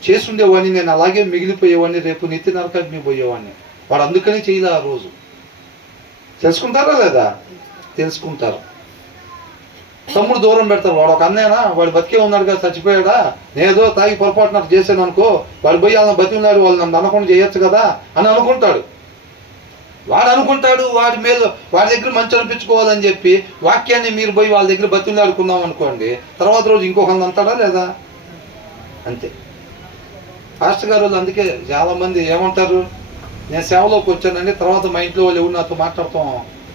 చేసుండేవాడిని, నేను అలాగే మిగిలిపోయేవాడిని, రేపు నిత్య నరకాగ్ని పోయేవాడిని. వాడు అందుకని చేయలే. ఆ రోజు తెలుసుకుంటారా లేదా? తెలుసుకుంటారు. తమ్ముడు దూరం పెడతారు. వాడు ఒక అన్నయ్యనా, వాడు బతికే ఉన్నాడు కదా, చచ్చిపోయాడా, నేదో తాగి పొరపాటునట్టు చేశాను అనుకో, వాడు పోయి వాళ్ళని బతికినాడు, వాళ్ళు నన్ను అనకుండా చేయొచ్చు కదా అని అనుకుంటాడు. వాడు అనుకుంటాడు వాడి మేలు, వాడి దగ్గర మంచి అనిపించుకోవాలని చెప్పి వాక్యాన్ని మీరు పోయి వాళ్ళ దగ్గర బతిలాడుకున్నాం అనుకోండి, తర్వాత రోజు ఇంకొకరిని అంటాడా లేదా? అంతే. పాస్టర్ గారు వాళ్ళు అందుకే చాలామంది ఏమంటారు, నేను సేవలోకి వచ్చానండి, తర్వాత మా ఇంట్లో వాళ్ళు ఎవరు నాతో మాట్లాడతాం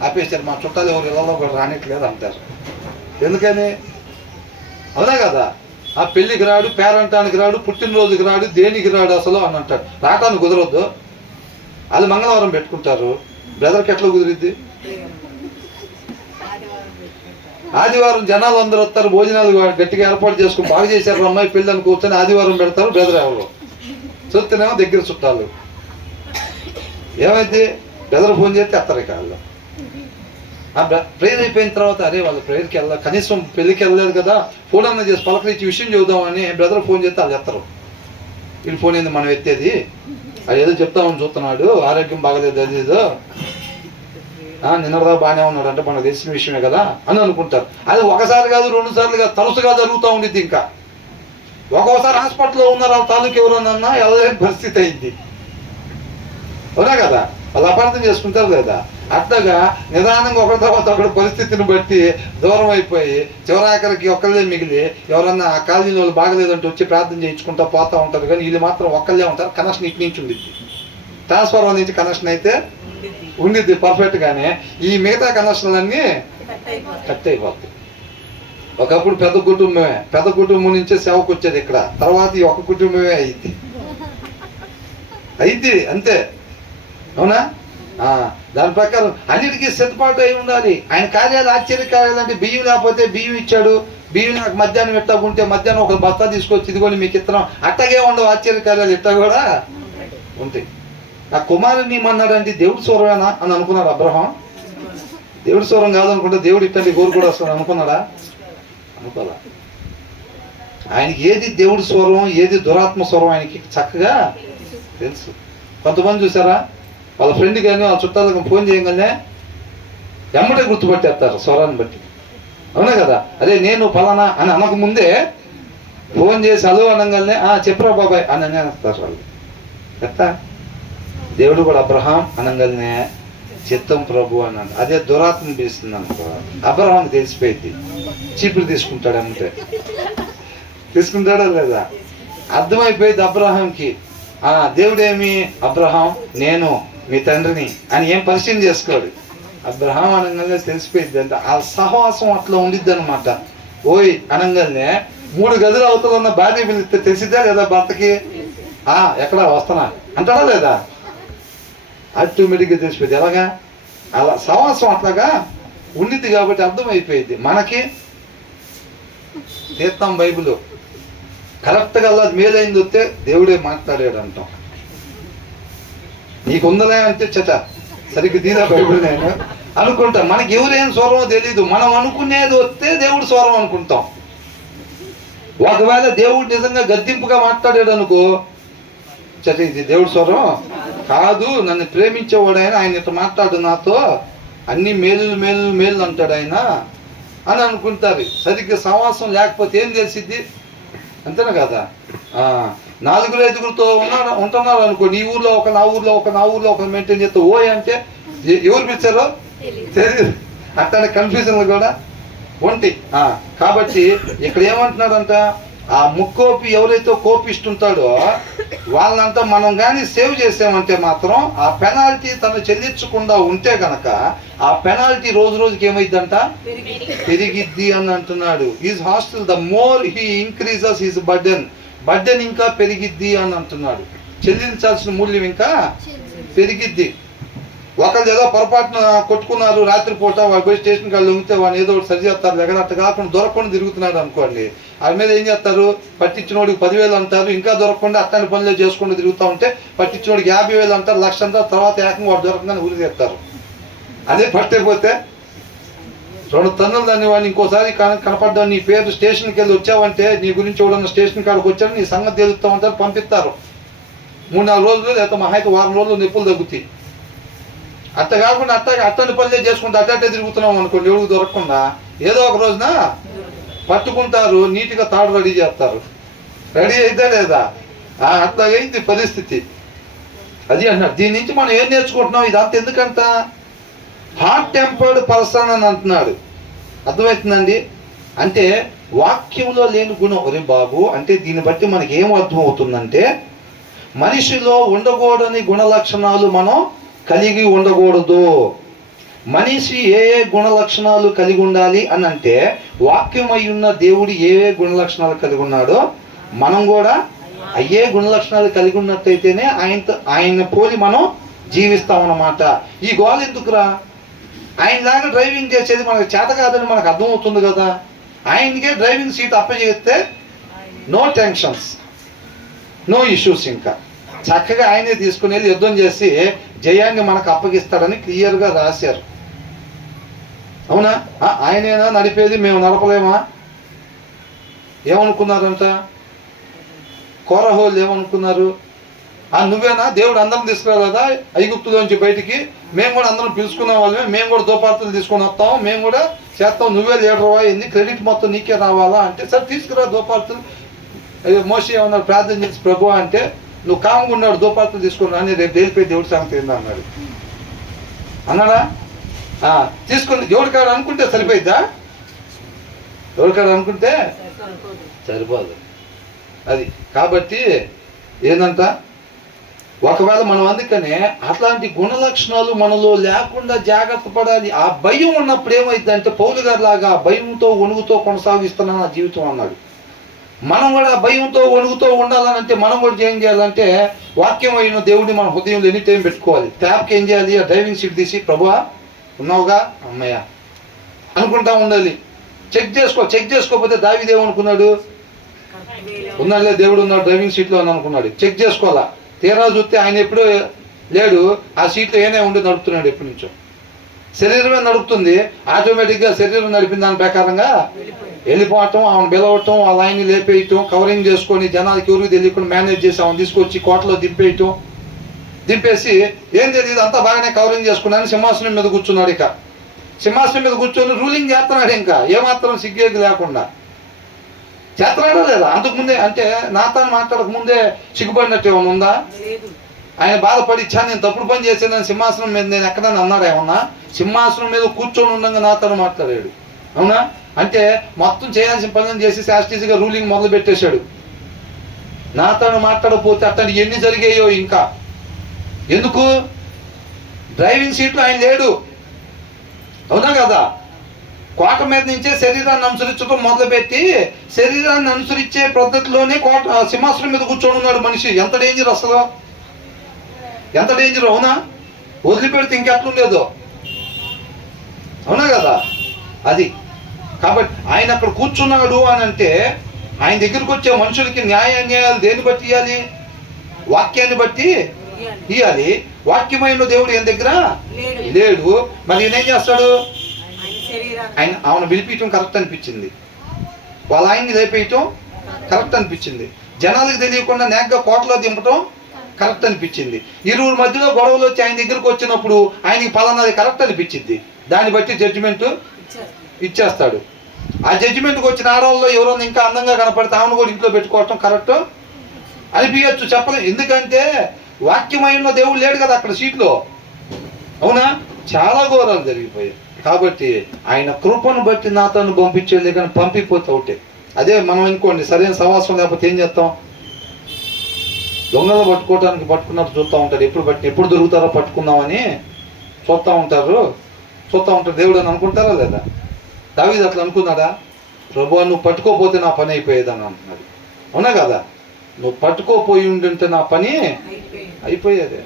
ఆపేశారు, మా చుట్టాలు ఎవరు ఇళ్ళలో కూడా రానిట్లేదు అంటారు. ఎందుకని? అవునా కదా? ఆ పెళ్ళికి రాడు, పేరంటానికి రాడు, పుట్టినరోజుకి రాడు, దేనికి రాడు అసలు అని అంటాడు. రావటానికి కుదరొద్దు, అది మంగళవారం పెట్టుకుంటారు. బ్రదర్కి ఎట్లా కుదిరిద్ది? ఆదివారం జనాలు అందరూ వస్తారు, భోజనాలు గట్టిగా ఏర్పాటు చేసుకుని బాగా చేశారు అమ్మాయి పెళ్ళి అని కూర్చొని ఆదివారం పెడతారు. బ్రదర్ ఎవరు చూస్తేనేమో దగ్గర చుట్టాలు. ఏమైంది? బ్రదర్ ఫోన్ చేస్తే ఎత్తారు కాళ్ళు. ప్రేయర్ అయిపోయిన తర్వాత అరే వాళ్ళు ప్రేయర్కి వెళ్ళాలి, కనీసం పెళ్ళికి వెళ్ళలేదు కదా, ఫోన్ అన్న చేసి పలకరించి విషయం చెబుదామని బ్రదర్ ఫోన్ చేస్తే వాళ్ళు ఎత్తరు. వీళ్ళు ఫోన్ ఏంది మనం ఎత్తేది, అది ఏదో చెప్తామని చూస్తున్నాడు, ఆరోగ్యం బాగలేదు, అది ఏదో నిన్నదా బాగానే ఉన్నాడు అంటే మనకు తెలిసిన విషయమే కదా అని అనుకుంటారు. అది ఒకసారి కాదు, 2 సార్లు కాదు, తరచుగా జరుగుతూ ఉండిద్ది. ఇంకా ఒక్కోసారి హాస్పిటల్లో ఉన్నారు, వాళ్ళ తాలూకు ఎవరన్నా వెళ్ళలేని పరిస్థితి అయింది. అవునా కదా? వాళ్ళు అపార్థం చేసుకుంటారు లేదా? అట్లాగా నిదానంగా ఒకరి తర్వాత ఒకరి పరిస్థితిని బట్టి దూరం అయిపోయి చివరాఖరికి ఒక్కళ్ళే మిగిలి ఎవరన్నా ఆ కాలనీలో వాళ్ళు బాగలేదంటే వచ్చి ప్రార్థన చేయించుకుంటా పోతూ ఉంటారు. కానీ వీళ్ళు మాత్రం ఒక్కళ్ళే ఉంటారు. కనెక్షన్ ఇటు నుంచి ఉండిద్ది, ట్రాన్స్ఫార్మర్ నుంచి కనెక్షన్ అయితే ఉండిద్ది పర్ఫెక్ట్గానే. ఈ మిగతా కనెక్షన్లన్నీ కట్ అయిపోతాయి. ఒకప్పుడు పెద్ద కుటుంబం నుంచే సేవకు వచ్చేది ఇక్కడ, తర్వాత ఈ ఒక కుటుంబమే అయింది అంతే. అవునా? దాని ప్రకారం అన్నిటికీ సిద్ధపాటు అయి ఉండాలి. ఆయన కార్యాలు ఆశ్చర్య కార్యాలు అంటే బియ్యం లేకపోతే బియ్యం ఇచ్చాడు, బియ్యం నాకు మధ్యాహ్నం ఎట్టాకుంటే మధ్యాహ్నం ఒక బస్తా తీసుకొచ్చి ఇదిగోని మీకు ఇత్తనం, అట్టగే ఉండవు ఆశ్చర్య కార్యాలు ఇట్టా కూడా ఉంటాయి. నా కుమారుని ఏమన్నాడంటే దేవుడి స్వరమేనా అని అనుకున్నాడు అబ్రహాం. దేవుడి స్వరం కాదనుకుంటే దేవుడు ఇట్టండి గోరు కూడా వస్తాడు అనుకున్నాడా? అనుకోలే. ఆయనకి ఏది దేవుడి స్వరం ఏది దురాత్మ స్వరం ఆయనకి చక్కగా తెలుసు. కొంతమంది చూసారా, వాళ్ళ ఫ్రెండ్ కానీ వాళ్ళ చుట్టాలకు ఫోన్ చేయగానే ఎమ్మటే గుర్తుపట్టేస్తారు స్వరాన్ని బట్టి. అవునా కదా? అదే నేను ఫలానా అని అనకముందే ఫోన్ చేసి అలో అనగానే చెప్పరా బాబాయ్ అని అనేస్తారు వాళ్ళు. ఎత్తా దేవుడు కూడా అబ్రహాం అనగానే చిత్తం ప్రభు అన్నాడు. అదే దురాత్మ పిలుస్తుంది అనుకో, అబ్రహాంకి తెలిసిపోయింది, చీపురు తీసుకుంటాడు అమ్మితే. తీసుకుంటాడా లేదా? అర్థమైపోయింది అబ్రహాంకి. దేవుడేమి అబ్రహాం నేను మీ తండ్రిని అని ఏం పరిచయం చేసుకోడు. అబ్రహాం అనగానే తెలిసిపోయింది. అంటే ఆ సహవాసం అట్లా ఉండిద్ది అనమాట. ఓయ్ అనగానే 3 గదులు అవతల ఉన్న భార్య పిలిస్తే తెలిసిద్దా లేదా భర్తకి? ఎక్కడ వస్తున్నా అంటాడా లేదా? ఆటోమేటిక్గా తెలిసిపోయింది. ఎలాగా? అలా సహవాసం అట్లాగా ఉండిద్ది కాబట్టి అర్థమైపోయింది. మనకి తీర్థం బైబిల్ కరెక్ట్గా అలా మేలైంది వస్తే దేవుడే మాట్లాడాడు అంటాం. నీకు ఉందలే అంటే చట సరిగ్గా తీరా బైబిల్ నేను అనుకుంటాం. మనకి ఎవరేం స్వరమో తెలీదు. మనం అనుకునేది వస్తే దేవుడు స్వరం అనుకుంటాం. ఒకవేళ దేవుడు నిజంగా గద్దింపుగా మాట్లాడాడు అనుకో, చట ఇది దేవుడు స్వరం కాదు, నన్ను ప్రేమించేవాడు ఆయన ఇట్లా మాట్లాడు నాతో, అన్ని మేలు అంటాడు ఆయన అని అనుకుంటారు. సరిగ్గా సమాసం లేకపోతే ఏం తెలిసిద్ది? అంతేనా కదా? 4-5గురితో ఉంటున్నారు అనుకో, నీ ఊర్లో ఒక నా ఊర్లో ఒక మెయింటైన్ చేస్తే ఓయ్ అంటే ఎవరు పిలిచారో తెలియదు. అట్లానే కన్ఫ్యూజన్లు కూడా ఉంటాయి. కాబట్టి ఇక్కడ ఏమంటున్నాడంట, ఆ ముక్కోపి ఎవరైతే కోపిస్తుంటాడో వాళ్ళంతా మనం కానీ సేవ్ చేసామంటే మాత్రం ఆ పెనాల్టీ తను చెల్లించకుండా ఉంటే కనుక ఆ పెనాల్టీ రోజుకి ఏమైందంట పెరిగిద్ది అని అంటున్నాడు. Is hostel the more he increases his burden ఇంకా పెరిగిద్ది అని అంటున్నాడు. చెల్లించాల్సిన మూల్యం ఇంకా పెరిగిద్ది. ఒకళ్ళు ఏదో పొరపాటున కొట్టుకున్నారు రాత్రిపూట, వాళ్ళు పోయి స్టేషన్కి వాళ్ళు ఉంగితే వాడిని ఏదో ఒకటి సరి చేస్తారు. దగ్గర అట్లా కాకుండా దొరకకుండా తిరుగుతున్నాడు అనుకోండి, వాడి మీద ఏం చేస్తారు? పట్టించినోడికి 10,000 అంటారు. ఇంకా దొరకకుండా అట్లాంటి పనులు చేసుకుంటూ తిరుగుతూ ఉంటే పట్టించినోడికి 50,000 అంటారు, 1,00,000 అంటారు. తర్వాత ఏకంగా వాడు దొరకగానే ఊరి తెస్తారు. అదే పట్టైపోతే 2 టన్నులు దాన్ని వాడిని ఇంకోసారి కనపడ్డా నీ పేరు స్టేషన్కి వెళ్ళి వచ్చావంటే నీ గురించి ఎవడన్నా స్టేషన్ కాడికి వచ్చాడు నీ సంగతి తెలుస్తామంటారు, పంపిస్తారు. 3-4 రోజులు లేకపోతే మహా అయితే 1 వారం రోజులు నొప్పులు తగ్గుతాయి. అట్ట కాకుండా అట్టని పనులే చేసుకుంటూ అట్టే తిరుగుతున్నాం అనుకోండి, ఎవరికి దొరకకుండా ఏదో ఒక రోజున పట్టుకుంటారు, నీట్గా తాడు రెడీ చేస్తారు. రెడీ అయితే లేదా? అట్లాగైంది పరిస్థితి. అది అన్నాడు. దీని నుంచి మనం ఏం నేర్చుకుంటున్నాం? ఇదంతా ఎందుకంట హాట్ టెంపర్డ్ పర్సన్ అని అంటున్నాడు. అర్థమవుతుందండి? అంటే వాక్యంలో లేని గుణం. ఒరే బాబు, అంటే దీన్ని బట్టి మనకి ఏం అర్థం అవుతుందంటే మనిషిలో ఉండకూడని గుణ లక్షణాలు మనం కలిగి ఉండకూడదు. మనిషి ఏ గుణ లక్షణాలు కలిగి ఉండాలి అని అంటే వాక్యం అయి ఉన్న దేవుడు ఏ గుణ లక్షణాలు కలిగి ఉన్నాడో మనం కూడా అయ్యే గుణ లక్షణాలు కలిగి ఉన్నట్టయితేనే ఆయన పోలి మనం జీవిస్తామన్నమాట. ఈ గోల ఎందుకురా? ఆయనలాగా డ్రైవింగ్ చేసేది మనకు చేత కాదని మనకు అర్థమవుతుంది కదా. ఆయనకే డ్రైవింగ్ సీట్ అప్పచేస్తే నో టెన్షన్స్, నో ఇష్యూస్. ఇంకా చక్కగా ఆయనే తీసుకునేది యుద్ధం చేసి జయాన్ని మనకు అప్పగిస్తాడని క్లియర్గా రాశారు. అవునా? ఆయనేనా నడిపేది, మేము నడపలేమా? ఏమనుకున్నారంట కోరహోళ్ళు? ఏమనుకున్నారు? నువ్వేనా దేవుడు అందరం తీసుకురాలేదా ఐగుప్తులోంచి బయటికి? మేము కూడా అందరం పిలుచుకున్న వాళ్ళమే, మేము కూడా దోపార్తలు తీసుకొని వస్తాం, మేము కూడా చేస్తాం, నువ్వే లీడర్వా, ఏంది క్రెడిట్ మొత్తం నీకే రావాలా అంటే సరే తీసుకురా దోపార్తలు. మోషే ఏమన్నాడు? ప్రార్థన చేసి ప్రభు అంటే నువ్వు కామ్గా ఉన్నాడు దోపార్తలు తీసుకున్నా అని రేపు దేవుడి సంగతి ఏందా అన్నాడు. అన్నాడా? తీసుకుని దేవుడి కాడ అనుకుంటే సరిపోయిద్దా? దేవుడి కాడ అనుకుంటే సరిపోదు. అది కాబట్టి ఏందంట, ఒకవేళ మనం అందుకనే అట్లాంటి గుణ లక్షణాలు మనలో లేకుండా జాగ్రత్త పడాలి. ఆ భయం ఉన్నప్పుడు ఏమైందంటే పౌలు గారి లాగా భయంతో వణుగుతో కొనసాగిస్తున్నా నా జీవితం అన్నాడు. మనం కూడా భయంతో వణుగుతో ఉండాలనంటే మనం కూడా ఏం చేయాలంటే వాక్యం అయిన దేవుడిని మన హృదయంలో ఎనీ టైం పెట్టుకోవాలి. ట్యాప్కి ఏం చేయాలి, ఆ డ్రైవింగ్ సీట్ తీసి ప్రభువా ఉన్నావుగా అమ్మయ్య అనుకుంటా ఉండాలి. చెక్ చేసుకోకపోతే దావీదు ఏమనుకున్నాడు, ఉన్నాడులే దేవుడు ఉన్నాడు డ్రైవింగ్ సీట్లో అని అనుకున్నాడు. చెక్ చేసుకోవాలా. తీరా చూస్తే ఆయన ఎప్పుడూ లేడు, ఆ సీట్లో ఏనే ఉండి నడుపుతున్నాడు ఎప్పటి నుంచో. శరీరమే నడుపుతుంది, ఆటోమేటిక్గా శరీరం నడిపిన దాని ప్రకారంగా వెళ్ళిపోవటం, ఆమెను పిలవటం, వాళ్ళ ఆయన్ని లేపేయటం, కవరింగ్ చేసుకొని జనాలకి ఎవరికి తెలియకుండా మేనేజ్ చేసి ఆమెను తీసుకొచ్చి కోటలో దింపేసి ఏం తెలియదు అంతా బాగానే కవరింగ్ చేసుకున్నాను సింహాసనం మీద కూర్చున్నాడు. ఇక సింహాసనం మీద కూర్చొని రూలింగ్ చేస్తున్నాడు. ఇంకా ఏమాత్రం సిగ్గేది లేకుండా చేస్తున్నాడో లేదా? అంతకుముందే అంటే నాతో మాట్లాడక ముందే సిగ్గుపడినట్టు ఏమైనా ఉందా? ఆయన బాధపడి ఇచ్చా నేను తప్పుడు పని చేశాను సింహాసనం మీద నేను ఎక్కడైనా అన్నాడు ఏమన్నా? సింహాసనం మీద కూర్చొని ఉండగా నాతో మాట్లాడాడు. అవునా? అంటే మొత్తం చేయాల్సిన పనులను చేసి శాస్ట్రీగా రూలింగ్ మొదలు పెట్టేశాడు. నాతో మాట్లాడకపోతే అతను ఎన్ని జరిగాయో. ఇంకా ఎందుకు? డ్రైవింగ్ సీట్లో ఆయన లేడు. అవునా కదా? కోట మీద నుంచే శరీరాన్ని అనుసరించడం మొదలుపెట్టి శరీరాన్ని అనుసరించే పద్ధతిలోనే సింహాసనం మీద కూర్చొని ఉన్నాడు మనిషి. ఎంత డేంజర్ అసలు, ఎంత డేంజర్. అవునా? వదిలిపెడితే ఇంకెట్లుండేదో. అవునా కదా? అది కాబట్టి ఆయన అక్కడ కూర్చున్నాడు అని అంటే ఆయన దగ్గరికి వచ్చే మనుషులకి న్యాయ అన్యాయాలు దేన్ని బట్టి ఇవ్వాలి? వాక్యాన్ని బట్టి ఇవ్వాలి. వాక్యమైన దేవుడు ఏం దగ్గర లేడు. మరి ఈయన ఏం చేస్తాడు? ఆమెను పిలిపించడం కరెక్ట్ అనిపించింది, వాళ్ళ ఆయన్ని లేపేయటం కరెక్ట్ అనిపించింది, జనాలకు తెలియకుండా నేగ్గా కోటలో దింపటం కరెక్ట్ అనిపించింది. ఇరువురు మధ్యలో గొడవలు వచ్చి ఆయన దగ్గరకు వచ్చినప్పుడు ఆయనకి పలానాది కరెక్ట్ అనిపించింది. దాన్ని బట్టి జడ్జిమెంట్ ఇచ్చేస్తాడు. ఆ జడ్జిమెంట్కి వచ్చిన ఆడవాళ్ళలో ఎవరైనా ఇంకా అందంగా కనపడితే ఆమెను కూడా ఇంట్లో పెట్టుకోవటం కరెక్ట్ అనిపించచ్చు. చెప్పలేదు, ఎందుకంటే వాక్యమైన దేవుడు లేడు కదా అక్కడ సీట్లో. అవునా? చాలా ఘోరాలు జరిగిపోయాయి. కాబట్టి ఆయన కృపను బట్టి నాతోను పంపించేది, కానీ పంపిపోతే ఒకటే. అదే మనం అనుకోండి, సరైన సవాసం లేకపోతే ఏం చేస్తాం? దొంగలు పట్టుకున్నట్టు చూస్తూ ఉంటారు. ఎప్పుడు దొరుకుతారో పట్టుకుందామని చూస్తూ ఉంటారు. దేవుడు అని అనుకుంటారా లేదా? దావీదు అట్లా అనుకున్నాడా? ప్రభువా నువ్వు పట్టుకోపోతే నా పని అయిపోయేదని అంటున్నాడు. అవునా కదా? నువ్వు పట్టుకోపోయి ఉండింటే నా పని అయిపోయేదే.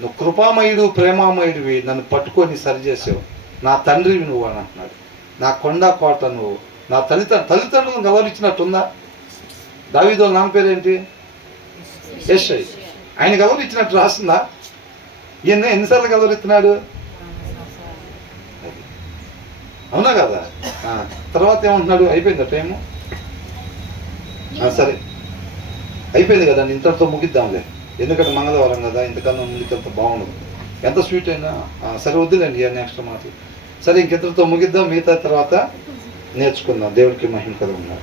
నువ్వు కృపామయుడు ప్రేమామయుడివి, నన్ను పట్టుకొని సరిచేసావు, నా తండ్రివి నువ్వు అని అంటున్నాడు. నా కొండ కోట నువ్వు, నా తల్లిదండ్రులను గౌరవించినట్టుందా? దావీదు వాళ్ళ నాన్న పేరేంటి? యెషై. ఆయన గౌరవించినట్టు రాస్తుందా? ఎన్నిసార్లు గౌరవిస్తున్నాడు? అవునా కదా? తర్వాత ఏమంటున్నాడు? అయిపోయిందా టైము? సరే అయిపోయింది కదా, ఇంతటితో ముగిద్దాంలే. ఎందుకంటే మంగళవారం కదా, ఇంతకన్నా ముందుకెళ్తే బాగుండదు. ఎంత స్వీట్ అయినా సరే వద్దులేండి నెక్స్ట్ మాటలు. సరే ఇంకెంతటితో ముగిద్దాం, మిగతా తర్వాత నేర్చుకుందాం. దేవుడికి మహిమ కలుగును.